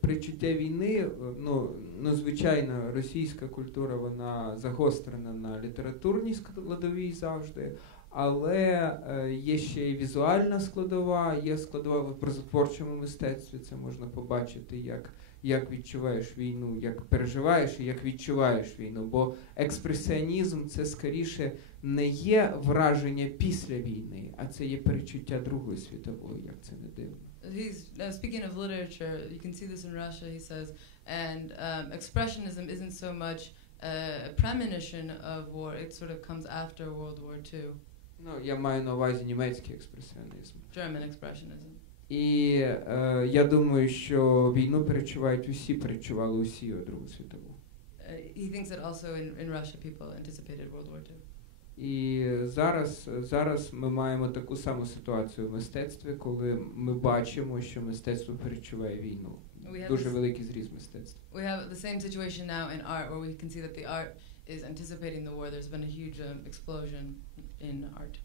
причуття війни, ну, звичайно, російська культура, вона загострена на літературній складовій завжди, але є ще й візуальна складова, є складова в образотворчому мистецтві, це можна побачити, як відчуваєш війну, як переживаєш і як відчуваєш війну, бо експресіонізм – це скоріше не є враження після війни, а це є перечуття Другої світової, як це не дивно. He's speaking of literature. You can see this in Russia. He says, and expressionism isn't so much a premonition of war. It sort of comes after World War II. Ну, я маю на увазі німецький експресіонізм. German expressionism. І я думаю, що війну перечували усі Другу світову. He thinks that also in Russia people anticipated World War II. І зараз ми маємо таку саму ситуацію в мистецтві, коли ми бачимо, що мистецтво перечуває війну. Дуже великий зріз мистецтва. We have the same situation now in art, where we can see that the art is anticipating the war. There's been a huge explosion in art.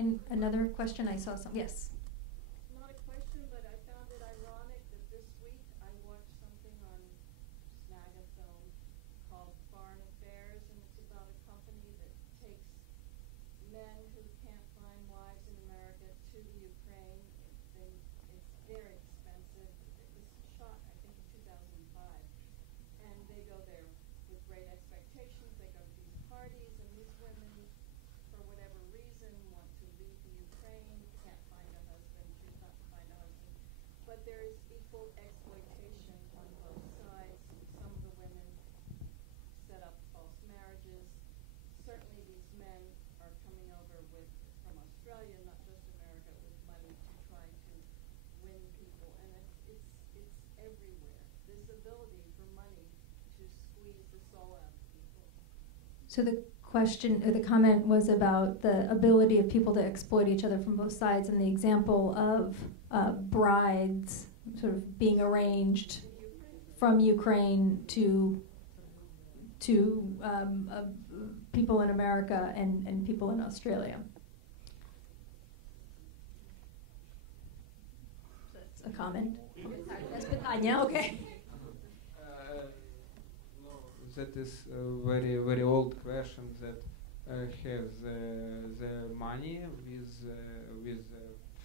And another question, I saw some, yes. Not a question, but I found it ironic that this week I watched something on Snaga Film called Foreign Affairs, and it's about a company that takes men who can't find wives in America to the Ukraine. It's very expensive. It was shot, I think, in 2005. And they go there with great expectations. They go to these parties, and these women, for whatever reason, want to leave the Ukraine, can't find a husband, choose not to find a husband. But there is equal exploitation on both sides. Some of the women set up false marriages. Certainly these men are coming over from Australia, not just America, with money to try to win people. And it's everywhere. This ability for money to squeeze the soul out of people. So the question, or the comment was about the ability of people to exploit each other from both sides, and the example of brides sort of being arranged from Ukraine to people in America and people in Australia. That's a comment. That's pytanie, okay. That is a very, very old question that has the money with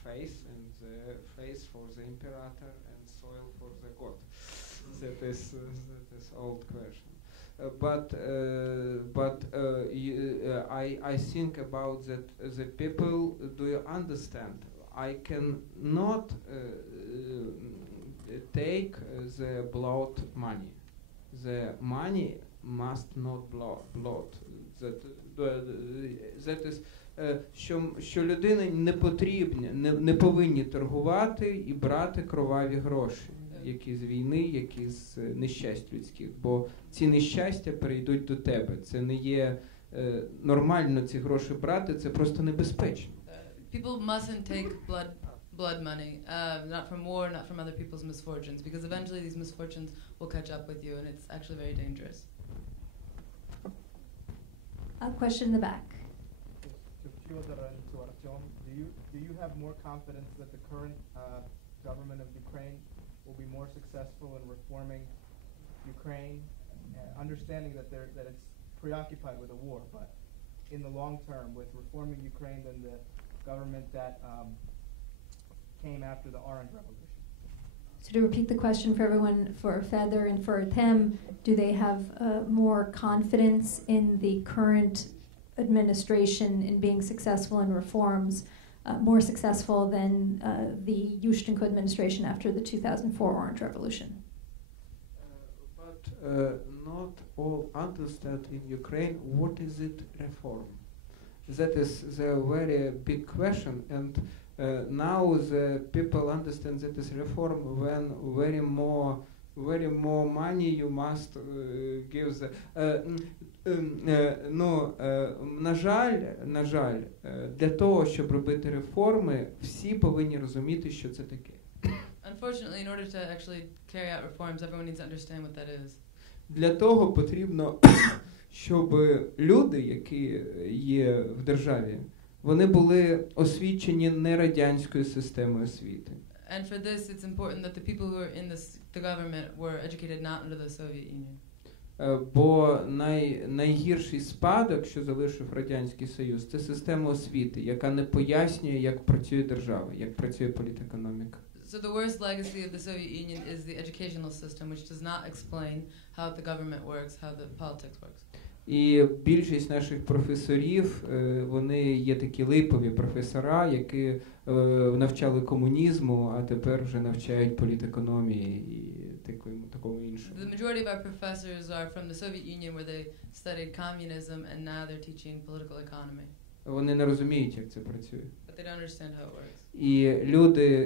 face, and the face for the imperator and soil for the god. That is old question. I think about that the people. Do you understand? I cannot take the blood money. The money must not blood. That is, що людини не повинні торгувати і брати кроваві гроші, які з війни, які з нещасть людських, бо ці нещастя перейдуть до тебе. Це не є нормально ці гроші брати, це просто небезпечно. People mustn't take blood money, not from war, not from other people's misfortunes, because eventually these misfortunes will catch up with you, and it's actually very dangerous. A question in the back. To Fedor and to Artyom, do you have more confidence that the current government of Ukraine will be more successful in reforming Ukraine, understanding that it's preoccupied with a war, but in the long term, with reforming Ukraine than the government that came after the Orange Revolution? So to repeat the question for everyone, for Fedor and for Artem, do they have more confidence in the current administration in being successful in reforms, more successful than the Yushchenko administration after the 2004 Orange Revolution? But not all understand in Ukraine what is it reform. That is the very big question, and now the people understand that is reform when very more money you must give the. На жаль, для того, щоб робити реформи, всі повинні розуміти, що це таке. Unfortunately, in order to actually carry out reforms, everyone needs to understand what that is. Для того потрібно, щоб люди, які є в державі, вони були освічені не радянською системою освіти. And for this, it's important that the people who are in the government were educated not under the Soviet Union. Бо найгірший спадок, що залишив Радянський Союз, це система освіти, яка не пояснює, як працює держава, як працює політекономіка. So the worst legacy of the Soviet Union is the educational system, which does not explain how the government works, how the politics works. І більшість наших професорів, вони є такі липові професора, які навчали комунізму, а тепер вже навчають політекономії і такому іншому. The majority of our professors are from the Soviet Union, where they studied communism, and now they're teaching political economy. Вони не розуміють, як це працює. But they don't understand how it works.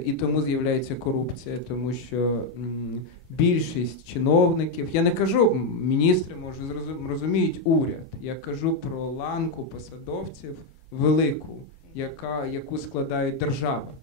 І тому з'являється корупція, тому що більшість чиновників, я не кажу, міністри, може, розуміють уряд, я кажу про ланку посадовців велику, яку складає держава.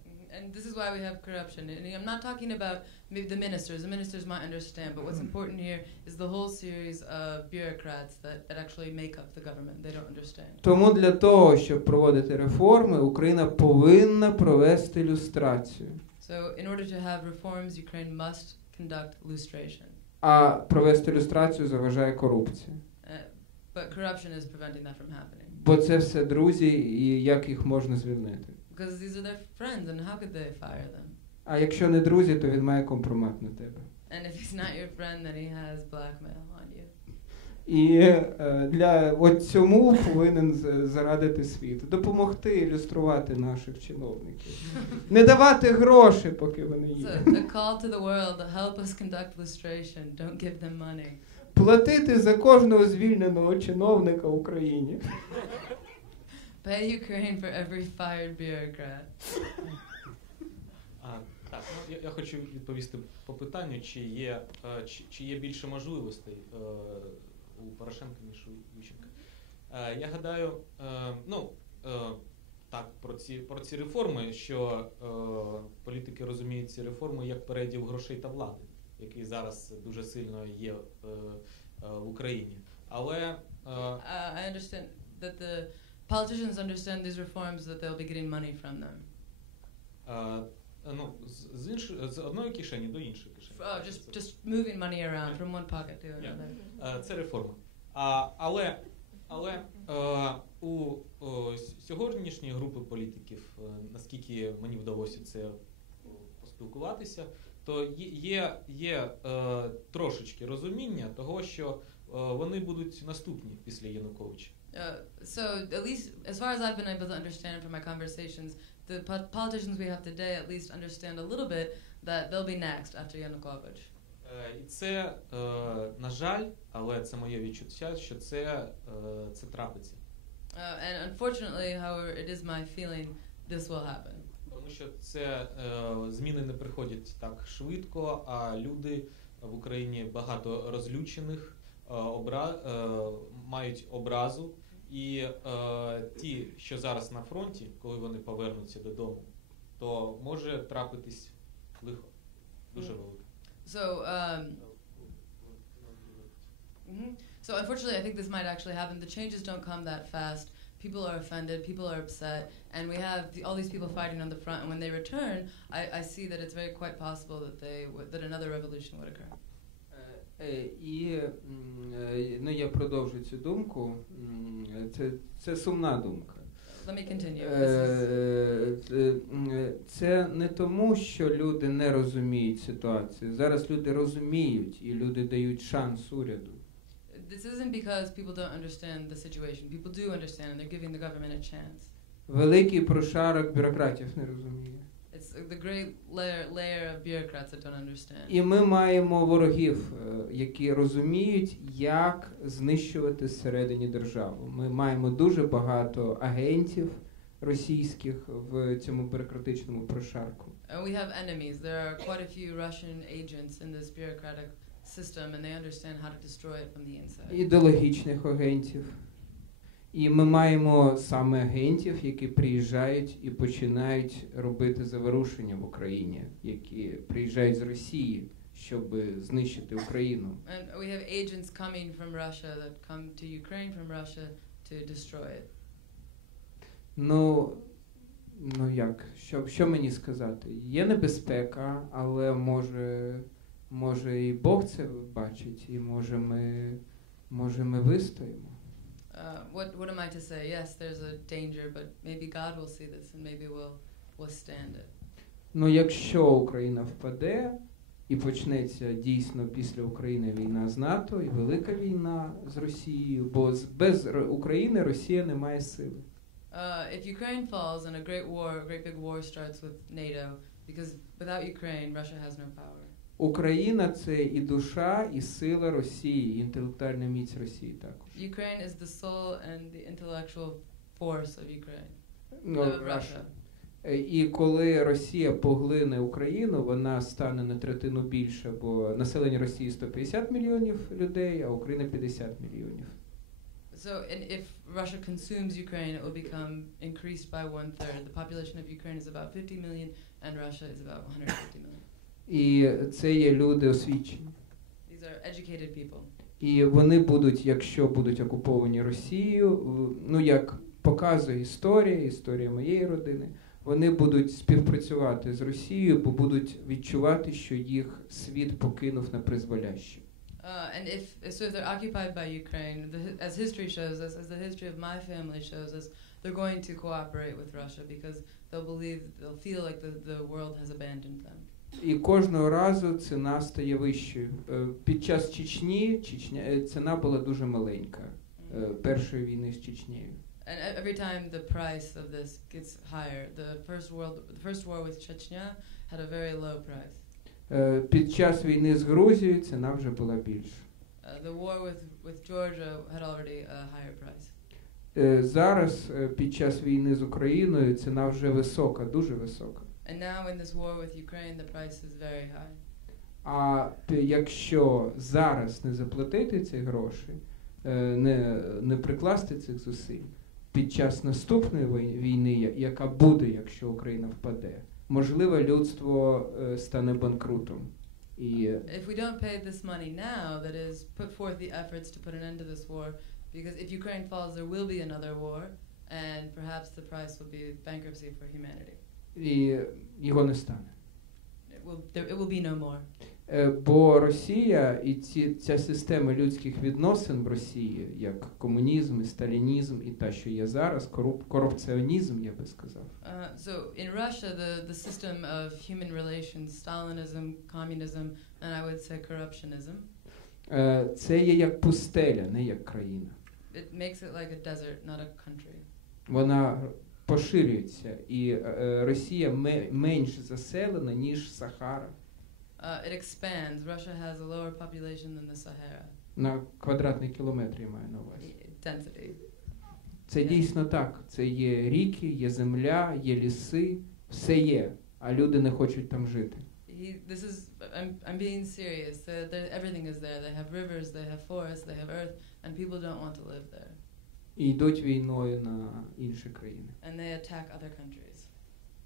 And this is why we have corruption. And I'm not talking about maybe the ministers. The ministers might understand, but what's important here is the whole series of bureaucrats that actually make up the government. They don't understand. Тому для того, щоб проводити реформи, Україна повинна провести люстрацію. So in order to have reforms, Ukraine must conduct lustration. А провести люстрацію заважає корупція. But corruption is preventing that from happening. Бо це все друзі, і як їх можна звільнити? Because these are their friends, and how could they fire them? А якщо не друзі, то він має компромат на тебе. And if he's not your friend, then he has blackmail on you. І для цьому повинен зарадити світ. Допомогти ілюструвати наших чиновників. Не давати гроші, поки вони є. So a call to the world to help us conduct lustration. Don't give them money. Платити за кожного звільненого чиновника в Україні. Pay Ukraine for every fired bureaucrat. Так, я хочу відповісти по питанню, чи є більше можливостей у Порошенка, ніж у Ющенка. Я гадаю, так, про ці реформи, що політики розуміють ці реформи як переділ грошей та влади, який зараз дуже сильно є в Україні. Але I understand that the politicians understand these reforms, that they'll be getting money from them. З одної кишені до іншої кишені. Just moving money around from one pocket to another. Це реформа. Але у сьогоднішньої групи політиків, наскільки мені вдалося це поспілкуватися, то є трошечки розуміння того, що вони будуть наступні після Януковича. So at least as far as I've been able to understand from my conversations, the politicians we have today at least understand a little bit that they'll be next after Yanukovych. І це, на жаль, але це моє відчуття, що це трапиться. And unfortunately, however, it is my feeling this will happen. Тому що зміни не приходять так швидко, а люди в Україні багато розлючених, мають образу, і ті, що зараз на фронті, коли вони повернуться додому, то може трапитись лихо, дуже велике. So unfortunately, I think this might actually happen. The changes don't come that fast. People are offended, people are upset, and we have all these people fighting on the front, and when they return, I see that it's very quite possible that another revolution would occur. Я продовжу цю думку. Це сумна думка. Let me continue. Це не тому, що люди не розуміють ситуацію. Зараз люди розуміють, і люди дають шанс уряду. This isn't because people don't understand the situation. People do understand, and they're giving the government a chance. Великий прошарок бюрократів не розуміє. It's the great layer of bureaucrats that don't understand. І ми маємо ворогів, які розуміють, як знищувати зсередині державу. Ми маємо дуже багато агентів російських в цьому бюрократичному прошарку. And we have enemies. There are quite a few Russian agents in this bureaucratic system, and they understand how to destroy it from the inside. Ідеологічних агентів. І ми маємо саме агентів, які приїжджають і починають робити заворушення в Україні, які приїжджають з Росії, щоб знищити Україну. And we have agents coming from Russia that come to Ukraine from Russia to destroy it. Ну як? Що мені сказати? Є небезпека, але може і Бог це бачить, і може ми вистоїмо. What am I to say? Yes, there's a danger, but maybe God will see this and maybe we'll withstand it. Ну, якщо Україна впаде і почнеться дійсно після України війна з НАТО і велика війна з Росією, бо без України Росія не має сили. If Ukraine falls and a great big war starts with NATO, because without Ukraine, Russia has no power. Україна – це і душа, і сила Росії, і інтелектуальна міць Росії також. Ukraine is the soul and the intellectual force of Ukraine. Russia. І коли Росія поглине Україну, вона стане на третину більше, бо населення Росії 150 мільйонів людей, а Україна 50 мільйонів. So, and if Russia consumes Ukraine, it will become increased by 1/3. The population of Ukraine is about 50 million, and Russia is about 150 million. І це є люди освічені. These are educated people. І вони будуть, якщо будуть окуповані Росією, ну як показує історія моєї родини, вони будуть співпрацювати з Росією, бо будуть відчувати, що їх світ покинув на призволяще. And if they're occupied by Ukraine, as history shows us, as the history of my family shows us, they're going to cooperate with Russia because they'll feel like the world has abandoned them. І кожного разу ціна стає вищою. Під час Чечні ціна була дуже маленька. Першої війни з Чечнею. And every time the price of this gets higher. The first war with Chechnya had a very low price. Під час війни з Грузією ціна вже була більша. The war with Georgia had already a higher price. Зараз під час війни з Україною ціна вже висока, дуже висока. And now in this war with Ukraine the price is very high. А якщо зараз не заплатити ці гроші, не прикласти цих зусиль, під час наступної війни, яка буде, якщо Україна впаде, можливо, людство стане банкрутом. If we don't pay this money now, that is, put forth the efforts to put an end to this war, because if Ukraine falls, there will be another war, and perhaps the price will be bankruptcy for humanity. І його не стане. It will be no more. Бо Росія і ця система людських відносин в Росії, як комунізм, і сталінізм, і та, що є зараз, корупціонізм, я би сказав. So in Russia, the system of human relations, Stalinism, communism, and I would say corruptionism. Це є як пустеля, не як країна. It makes it like a desert, not a country. Вона поширюється, і Росія менш заселена, ніж Сахара. It expands. Russia has a lower population than the Sahara. На квадратний кілометр я маю на увазі. Density. Це дійсно так. Це є ріки, є земля, є ліси, все є, а люди не хочуть там жити. I'm being serious. Everything is there. They have rivers, they have forests, they have earth, and people don't want to live there. І йдуть війною на інші країни. And they attack other countries.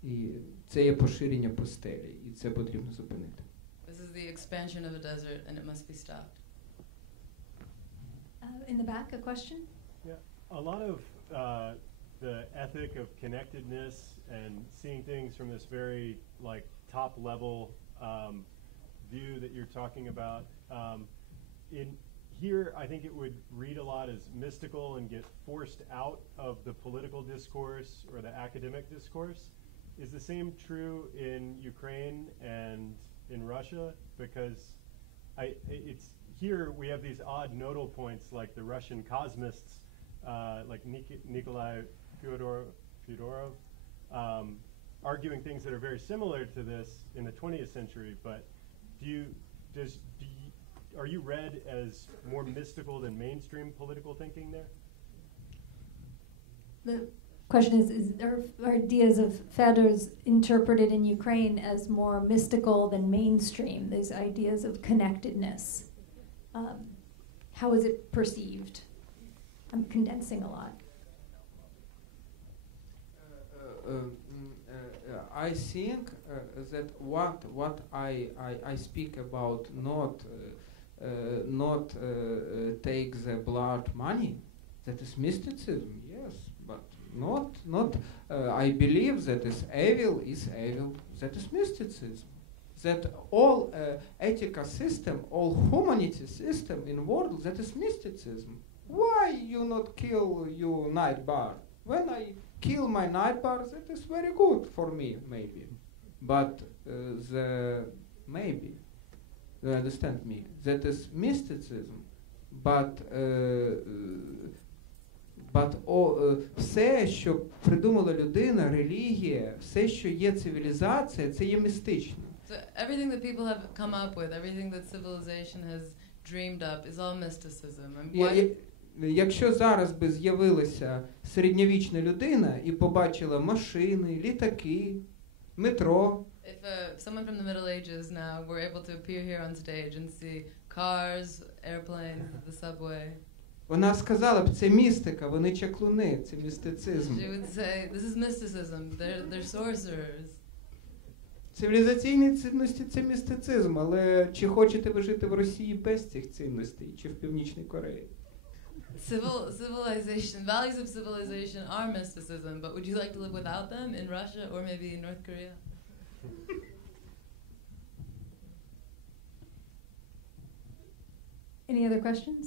І це є поширення пустелі, і це потрібно зупинити. This is the expansion of a desert, and it must be stopped. In the back, a question? Yeah, a lot of the ethic of connectedness and seeing things from this very top level view that you're talking about. In here, I think it would read a lot as mystical and get forced out of the political discourse or the academic discourse. Is the same true in Ukraine and in Russia? Because it's here we have these odd nodal points like the Russian cosmists, like Nikolai Fedorov, arguing things that are very similar to this in the 20th century. But are you read as more mystical than mainstream political thinking there? The question is there ideas of Fedor's interpreted in Ukraine as more mystical than mainstream, these ideas of connectedness? How is it perceived? I'm condensing a lot. I think that what I speak about not take the blood money, that is mysticism, yes, but not I believe that is evil, that is mysticism. That all ethical system, all humanity system in world, that is mysticism. Why you not kill your night bar? When I kill my night bar, that is very good for me, maybe. But maybe, you understand me, that is mysticism. But все, що придумала людина, релігія, все, що є цивілізація, це є містично. So everything that people have come up with, everything that civilization has dreamed up, is all mysticism. And Якщо зараз би з'явилася середньовічна людина і побачила машини, літаки, метро. If someone from the Middle Ages now were able to appear here on stage and see cars, airplanes, the subway. Вона сказала б, це містика, вони чаклуни, це містицизм. She would say, this is mysticism, they're sorcerers. Цивілізаційні цінності – це містицизм, але чи хочете ви жити в Росії без цих цінностей, чи в Північній Кореї? Civilization, values of civilization are mysticism, but would you like to live without them in Russia or maybe in North Korea? Any other questions?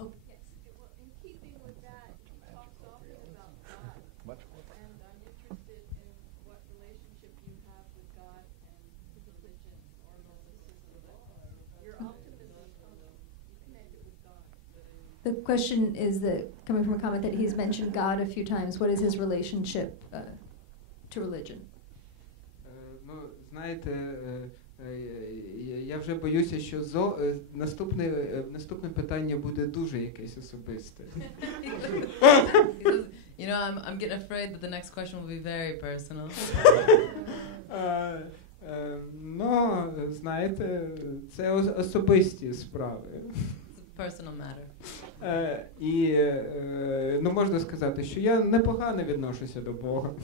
Oh. Yes. Well, in keeping with that, he talks often about God. And I'm interested in what relationship you have with God and religion or mysticism. Your optimism comes, you connect it with God. The question is that, coming from a comment that he's mentioned God a few times, what is his relationship to religion? Ну, знаєте, я вже боюся, що наступне питання буде дуже якесь особисте. You know, I'm getting afraid that the next question will be very personal. Ну, знаєте, це особисті справи. It's a personal matter. І, ну, можна сказати, що я непогано відношуся до Бога.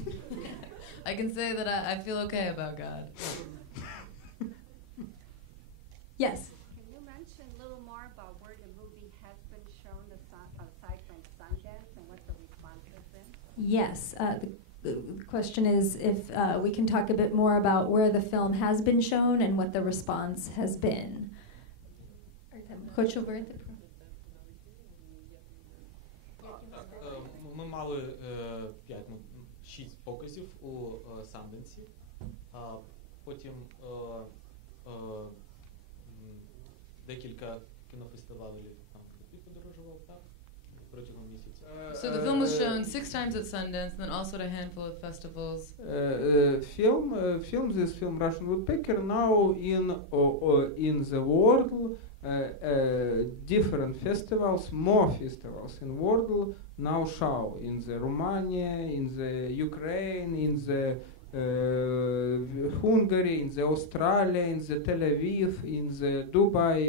I can say that I feel okay about God. Yes. Can you mention a little more about where the movie has been shown aside from Sundance and what the response has been? Yes. The question is if we can talk a bit more about where the film has been shown and what the response has been. Хочу говорити про. Ми мали 6 показів у Санденсі, потім декілька кінофестивалів там подорожував, так, протягом місяця. So the film was shown 6 times at Sundance and then also at a handful of festivals. This film Russian Woodpecker now in the world different festivals, more festivals in world now show in the Romania, in the Ukraine, in the Hungary, in the Australia, in the Tel Aviv, in the Dubai,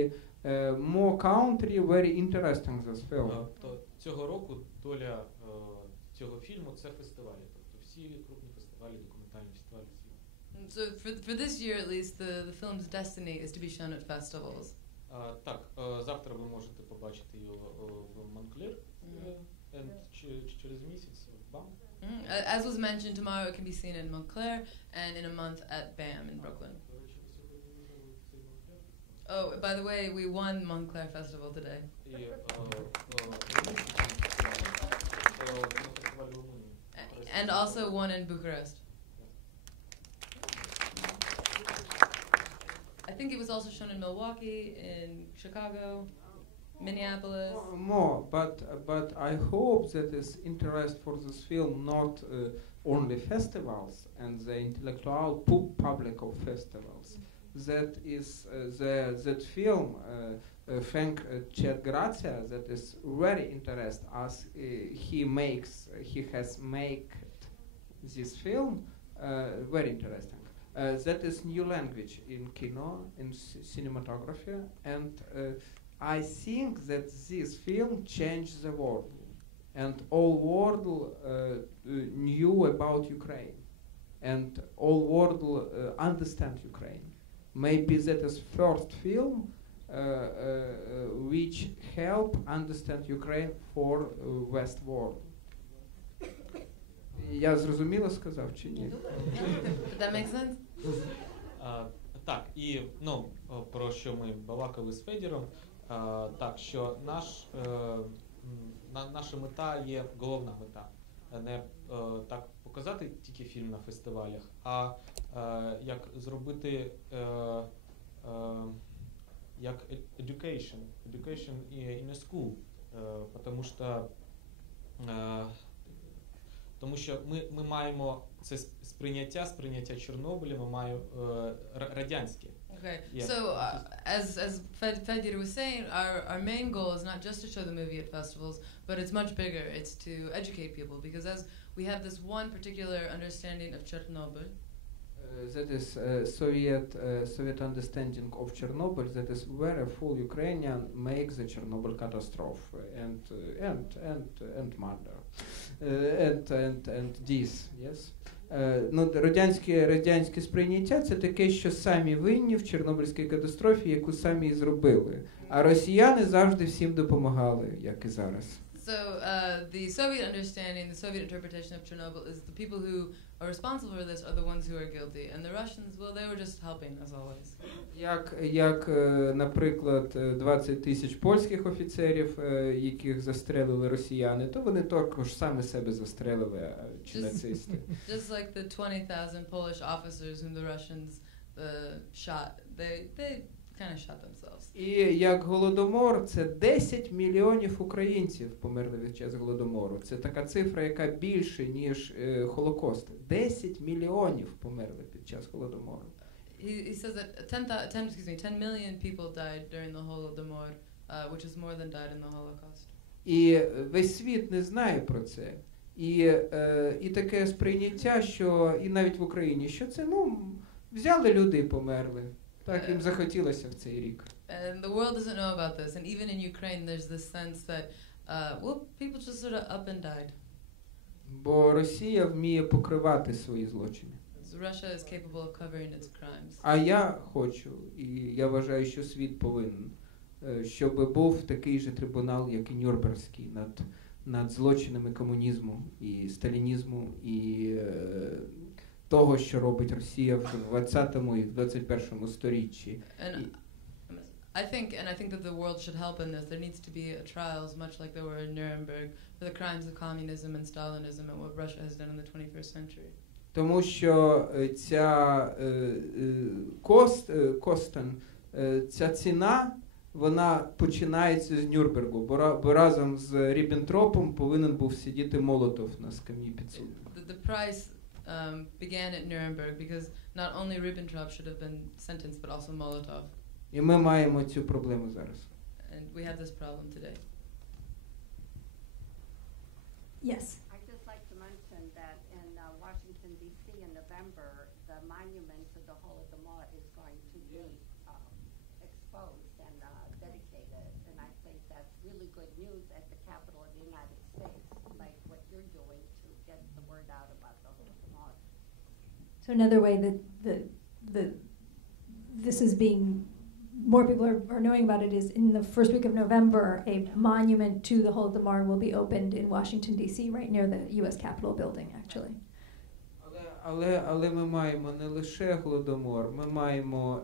more country very interesting this film. То цього року доля цього фільму це фестивалі, тобто всі крупні фестивалі, документальні фестивалі світу. So for this year at least, the film's destiny is to be shown at festivals. Так, завтра ви можете побачити його в Монклер, через місяць в БАМ. As was mentioned, tomorrow it can be seen in Montclair and in a month at BAM in Brooklyn. Oh, by the way, we won Montclair Festival today. And also one in Bucharest. I think it was also shown in Milwaukee, in Chicago, Minneapolis. More, but I hope that is interest for this film not only festivals and the intellectual public of festivals. that film thank Chad Grazia that is very interesting as he has made this film very interesting. That is new language in kino, in cinematography, and I think that this film changed the world, and all world knew about Ukraine, and all world understand Ukraine. Maybe that is first film which help understand Ukraine for West world. Я зрозуміло сказав чи ні? That makes sense? Так, і про що ми балакали з Федором, так, що наша мета є, головна мета, не так показати тільки фільм на фестивалях, а як зробити як education in a school, тому що ми маємо це сприйняття Чорнобиля, ми маємо радянське. Okay, so as Fedor was saying, our main goal is not just to show the movie at festivals, but it's much bigger. It's to educate people, because as we have this one particular understanding of Chernobyl. That is Soviet understanding of Chernobyl. That is where a full Ukrainian makes the Chernobyl catastrophe and murder and this. Yes. Радянське сприйняття це таке, що самі винні в Чорнобильській катастрофі, яку самі і зробили. А росіяни завжди всім допомагали, як і зараз. So the Soviet understanding, the Soviet interpretation of Chernobyl is the people who are responsible for this are the ones who are guilty, and the Russians, well, they were just helping as always. Як, наприклад, 20 тисяч польських офіцерів, яких застрелили росіяни, то вони також саме себе застрелили, чи нацисти. Just like the 20,000 Polish officers whom the Russians shot, they kind of shot themselves. І як Голодомор, це 10 мільйонів українців померли від час Голодомору. Це така цифра, яка більше, ніж Холокост. 10 мільйонів померли під час Голодомору. He says that 10 million people died during the Holodomor, which is more than died in the Holocaust. І весь світ не знає про це. І таке сприйняття, що і навіть в Україні, що це, взяли люди і померли. Так їм захотілося в цей рік. And the world doesn't know about this, and even in Ukraine there's this sense that people just sort of up and died. Бо Росія вміє покривати свої злочини. Russia is capable of covering its crimes. А я хочу, і я вважаю, що світ повинен, щоб був такий же трибунал, як і Нюрнберзький, над злочинами комунізму і сталінізму і того, що робить Росія в 20-му і в 21-му сторіччі. I think that the world should help in this. There needs to be trials, much like there were in Nuremberg, for the crimes of communism and Stalinism and what Russia has done in the 21st century. Тому що ця ціна, вона починається з Нюрнбергу, бо разом з Ріббентропом повинен був сидіти Молотов на скам'ї підсудних. The price began at Nuremberg because not only Ribbentrop should have been sentenced, but also Molotov. І ми маємо цю проблему зараз. And we have this problem today. Yes. I'd just like to mention that in Washington, D.C. in November, the monument to the Holodomor is going to be exposed and dedicated. And I think that's really good news at the capital of the United States, like what you're doing to get the word out about the Holodomor. So another way that this is being, more people are knowing about it is in the first week of November, a monument to the Holodomor will be opened in Washington, D.C., right near the U.S. Capitol building, actually. Але ми маємо не лише Голодомор, ми маємо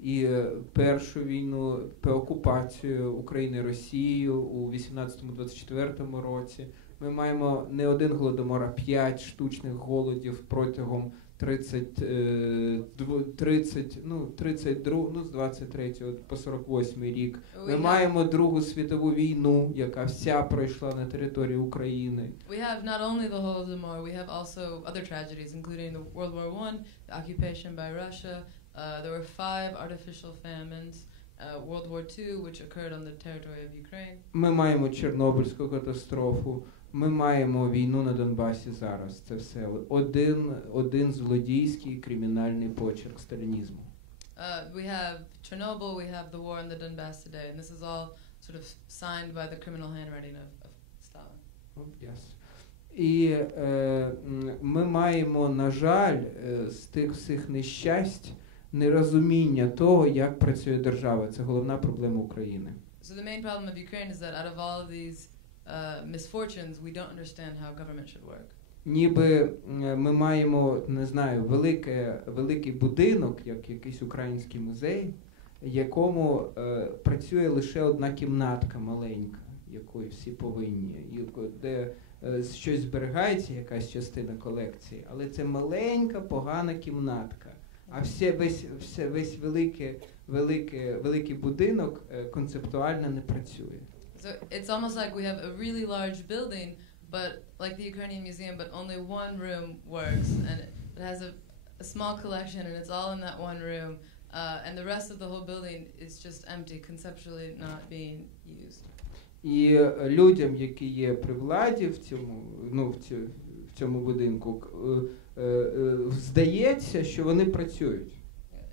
і першу війну, окупацію України Росією у 18-24 році. Ми маємо не один Голодомор, а 5 штучних голодів протягом 32, з 23 по 48 рік. Ми маємо Другу світову війну, яка вся пройшла на території України. We have not only the Holodomor, we have also other tragedies, including the World War I, the occupation by Russia, There were 5 artificial famines. World War II, which occurred on the territory of Ukraine. Ми маємо Чорнобильську катастрофу, ми маємо війну на Донбасі зараз. Це все один злодійський кримінальний почерк сталінізму. We have Chernobyl, we have the war in the Donbass today, and this is all sort of signed by the criminal handwriting of Stalin. Yes. І ми маємо, на жаль, з тих всіх нещасть, нерозуміння того, як працює держава. Це головна проблема України. So the main problem of Ukraine is that out of all of these misfortunes, we don't understand how government should work. Ніби ми маємо, не знаю, великий будинок, як якийсь український музей, якому працює лише одна кімнатка маленька, якої всі повинні, де щось зберігається, якась частина колекції, але це маленька, погана кімнатка. А весь великий будинок концептуально не працює. So it's almost like we have a really large building, but like the Ukrainian museum, but only one room works, and it has a small collection, and it's all in that one room, and the rest of the whole building is just empty, conceptually not being used. І людям, які є при владі в цьому будинку, здається, що вони працюють.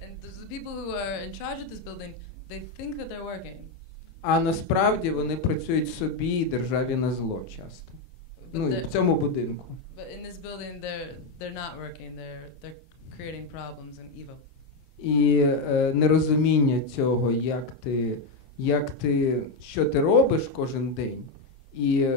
And the people who are in charge of this building, they think that they're working. А насправді вони працюють собі і державі на зло часто. В цьому будинку. But in this building, they're not working. They're creating problems and evil. І нерозуміння цього, що ти робиш кожен день, і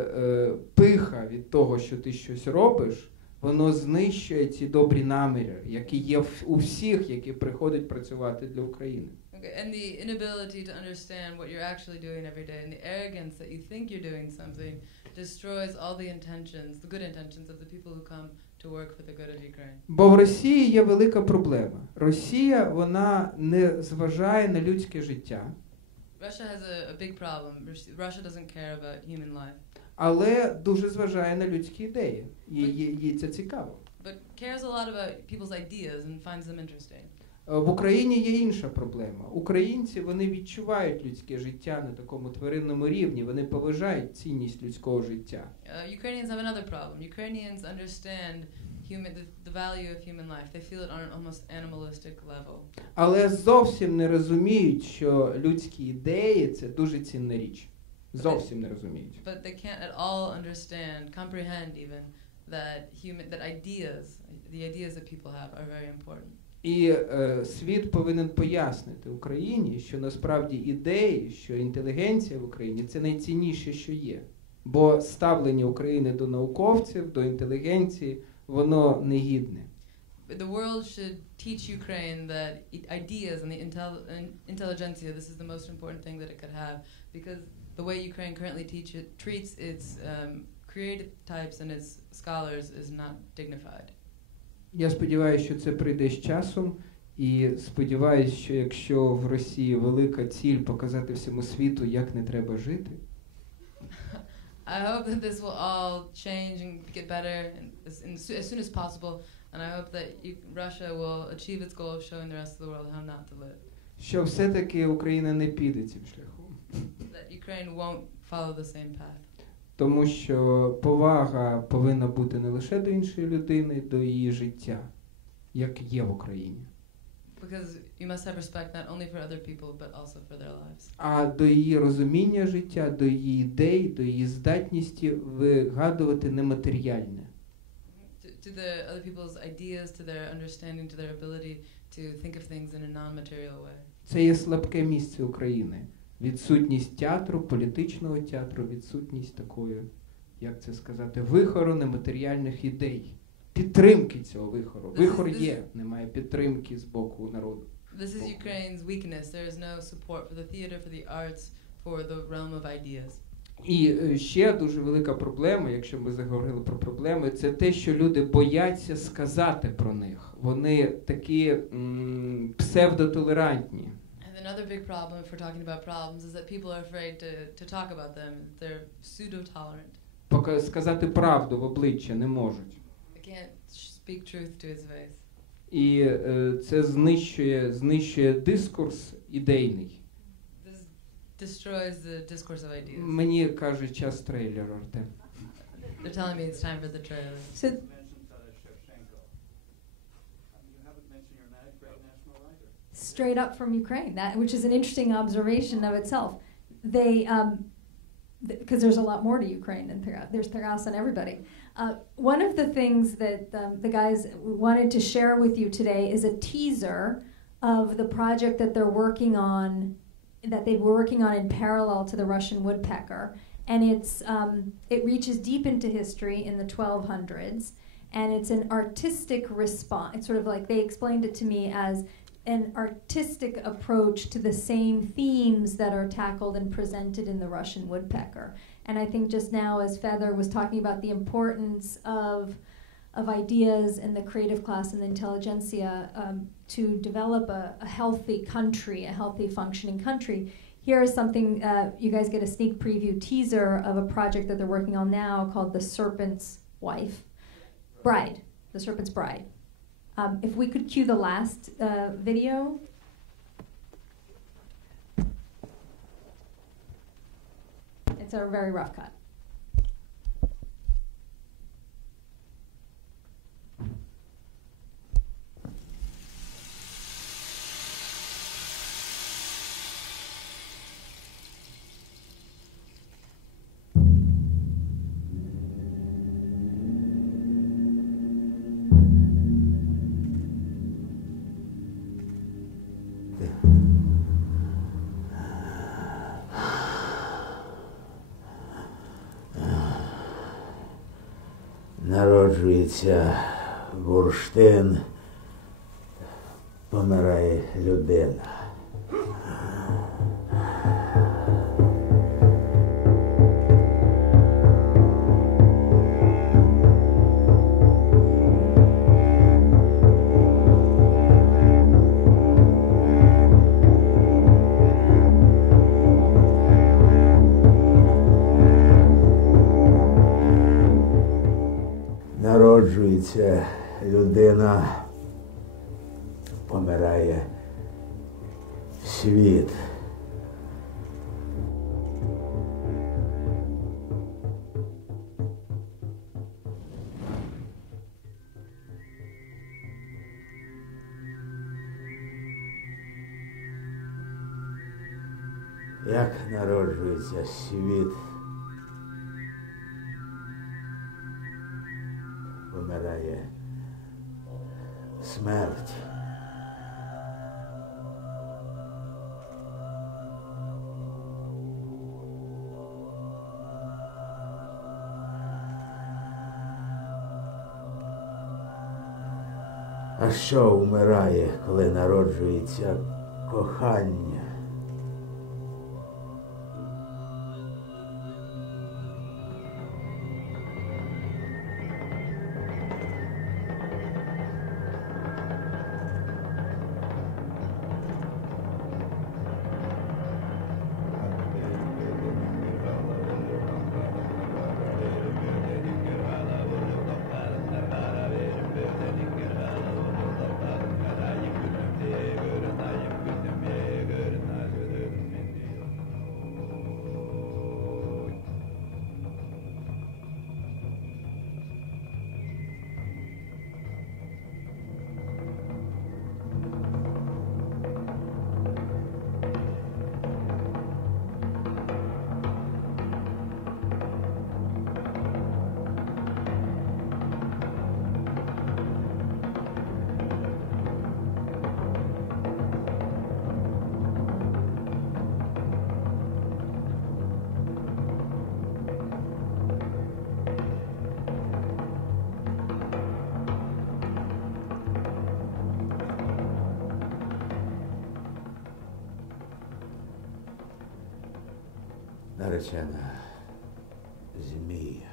пиха від того, що ти щось робиш, воно знищує ці добрі наміри, які є у всіх, які приходять працювати для України. Okay, and the inability to understand what you're actually doing every day, and the arrogance that you think you're doing something, destroys all the intentions, the good intentions of the people who come to work for the good of Ukraine. Бо в Росії є велика проблема. Росія, вона не зважає на людське життя. Russia has a big problem. Russia doesn't care about human life. Але дуже зважає на людські ідеї. Їй це цікаво. But cares a lot about people's ideas and finds them interesting. В Україні є інша проблема. Українці, вони відчувають людське життя на такому тваринному рівні, вони поважають цінність людського життя. Ukrainians have another problem. Ukrainians understand the value of human life. They feel it on an almost animalistic level. Але зовсім не розуміють, що людські ідеї – це дуже цінна річ. Зовсім не розуміють. But they can't at all understand, comprehend even, that the ideas that people have are very important. І світ повинен пояснити Україні, що насправді ідеї, що інтелігенція в Україні – це найцінніше, що є. Бо ставлення України до науковців, до інтелігенції, воно негідне. The world should teach Ukraine that ideas and the intelligentsia, this is the most important thing that it could have, because the way Ukraine currently treats its creative types and its scholars is not dignified. Я сподіваюся, що це прийде з часом, і сподіваюся, що якщо в Росії велика ціль показати всьому світу, як не треба жити. I hope that this will all change and get better as soon as possible, and I hope that Russia will achieve its goal of showing the rest of the world how not to live. Що все-таки Україна не піде цим шляхом. That Ukraine won't follow the same path. Тому що повага повинна бути не лише до іншої людини, до її життя, як є в Україні. Because you must have respect not only for other people, but also for their lives. А до її розуміння життя, до її ідей, до її здатності вигадувати нематеріальне. To the other people's ideas, to their understanding, to their ability to think of things in a non-material way. Це є слабке місце України. Відсутність театру, політичного театру, відсутність такої, як це сказати, вихору нематеріальних ідей. Підтримки цього вихору. Вихор є, немає підтримки з боку народу. This is Ukraine's weakness. There is no support for the theater, for the arts, for the realm of ideas. І ще дуже велика проблема, якщо ми заговорили про проблеми, це те, що люди бояться сказати про них. Вони такі псевдотолерантні. Another big problem, if we're talking about problems, is that people are afraid to talk about them. They're pseudo-tolerant. Поки сказати правду в обличчя не можуть. They can't speak truth to his face. І це знищує дискурс ідейний. Destroys the discourse of ideas. Мені каже час трейлеру, Артем. They're telling me it's time for the trailer. So, straight up from Ukraine, which is an interesting observation of itself. They, because there's a lot more to Ukraine than there's Taras and everybody. One of the things that the guys wanted to share with you today is a teaser of the project that they're working on, that they were working on in parallel to the Russian woodpecker. And it reaches deep into history in the 1200s, and it's an artistic response. It's sort of like they explained it to me as an artistic approach to the same themes that are tackled and presented in the Russian woodpecker. And I think just now, as Fedor was talking about the importance of ideas and the creative class and the intelligentsia to develop a healthy country, a healthy functioning country, here is something, you guys get a sneak preview teaser of a project that they're working on now called The Serpent's Bride. The Serpent's Bride. If we could cue the last video. It's a very rough cut. Народжується бурштин, помирає людина. Народжується людина, помирає світ. Як народжується світ, помирає смерть. А що вмирає, коли народжується кохання? Наречена змія.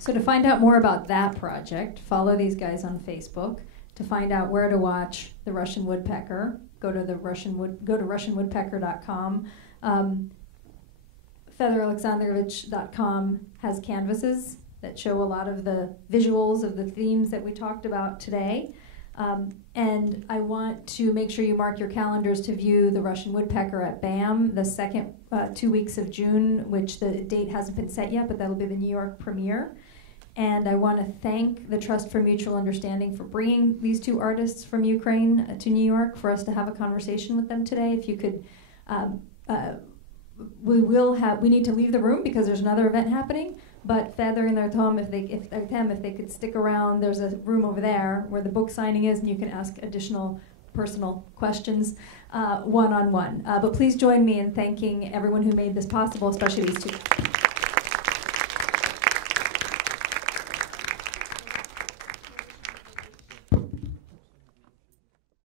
So to find out more about that project, follow these guys on Facebook. To find out where to watch the Russian Woodpecker, go to Russianwoodpecker.com. FedorAlexandrovich.com has canvases that show a lot of the visuals of the themes that we talked about today. And I want to make sure you mark your calendars to view the Russian Woodpecker at BAM the second 2 weeks of June, which the date hasn't been set yet, but that'll be the New York premiere. And I want to thank the Trust for Mutual Understanding for bringing these two artists from Ukraine to New York for us to have a conversation with them today. If you could, we need to leave the room because there's another event happening. But Fedor and Tom, if they could stick around, there's a room over there where the book signing is, and you can ask additional personal questions one-on-one. But please join me in thanking everyone who made this possible, especially these two.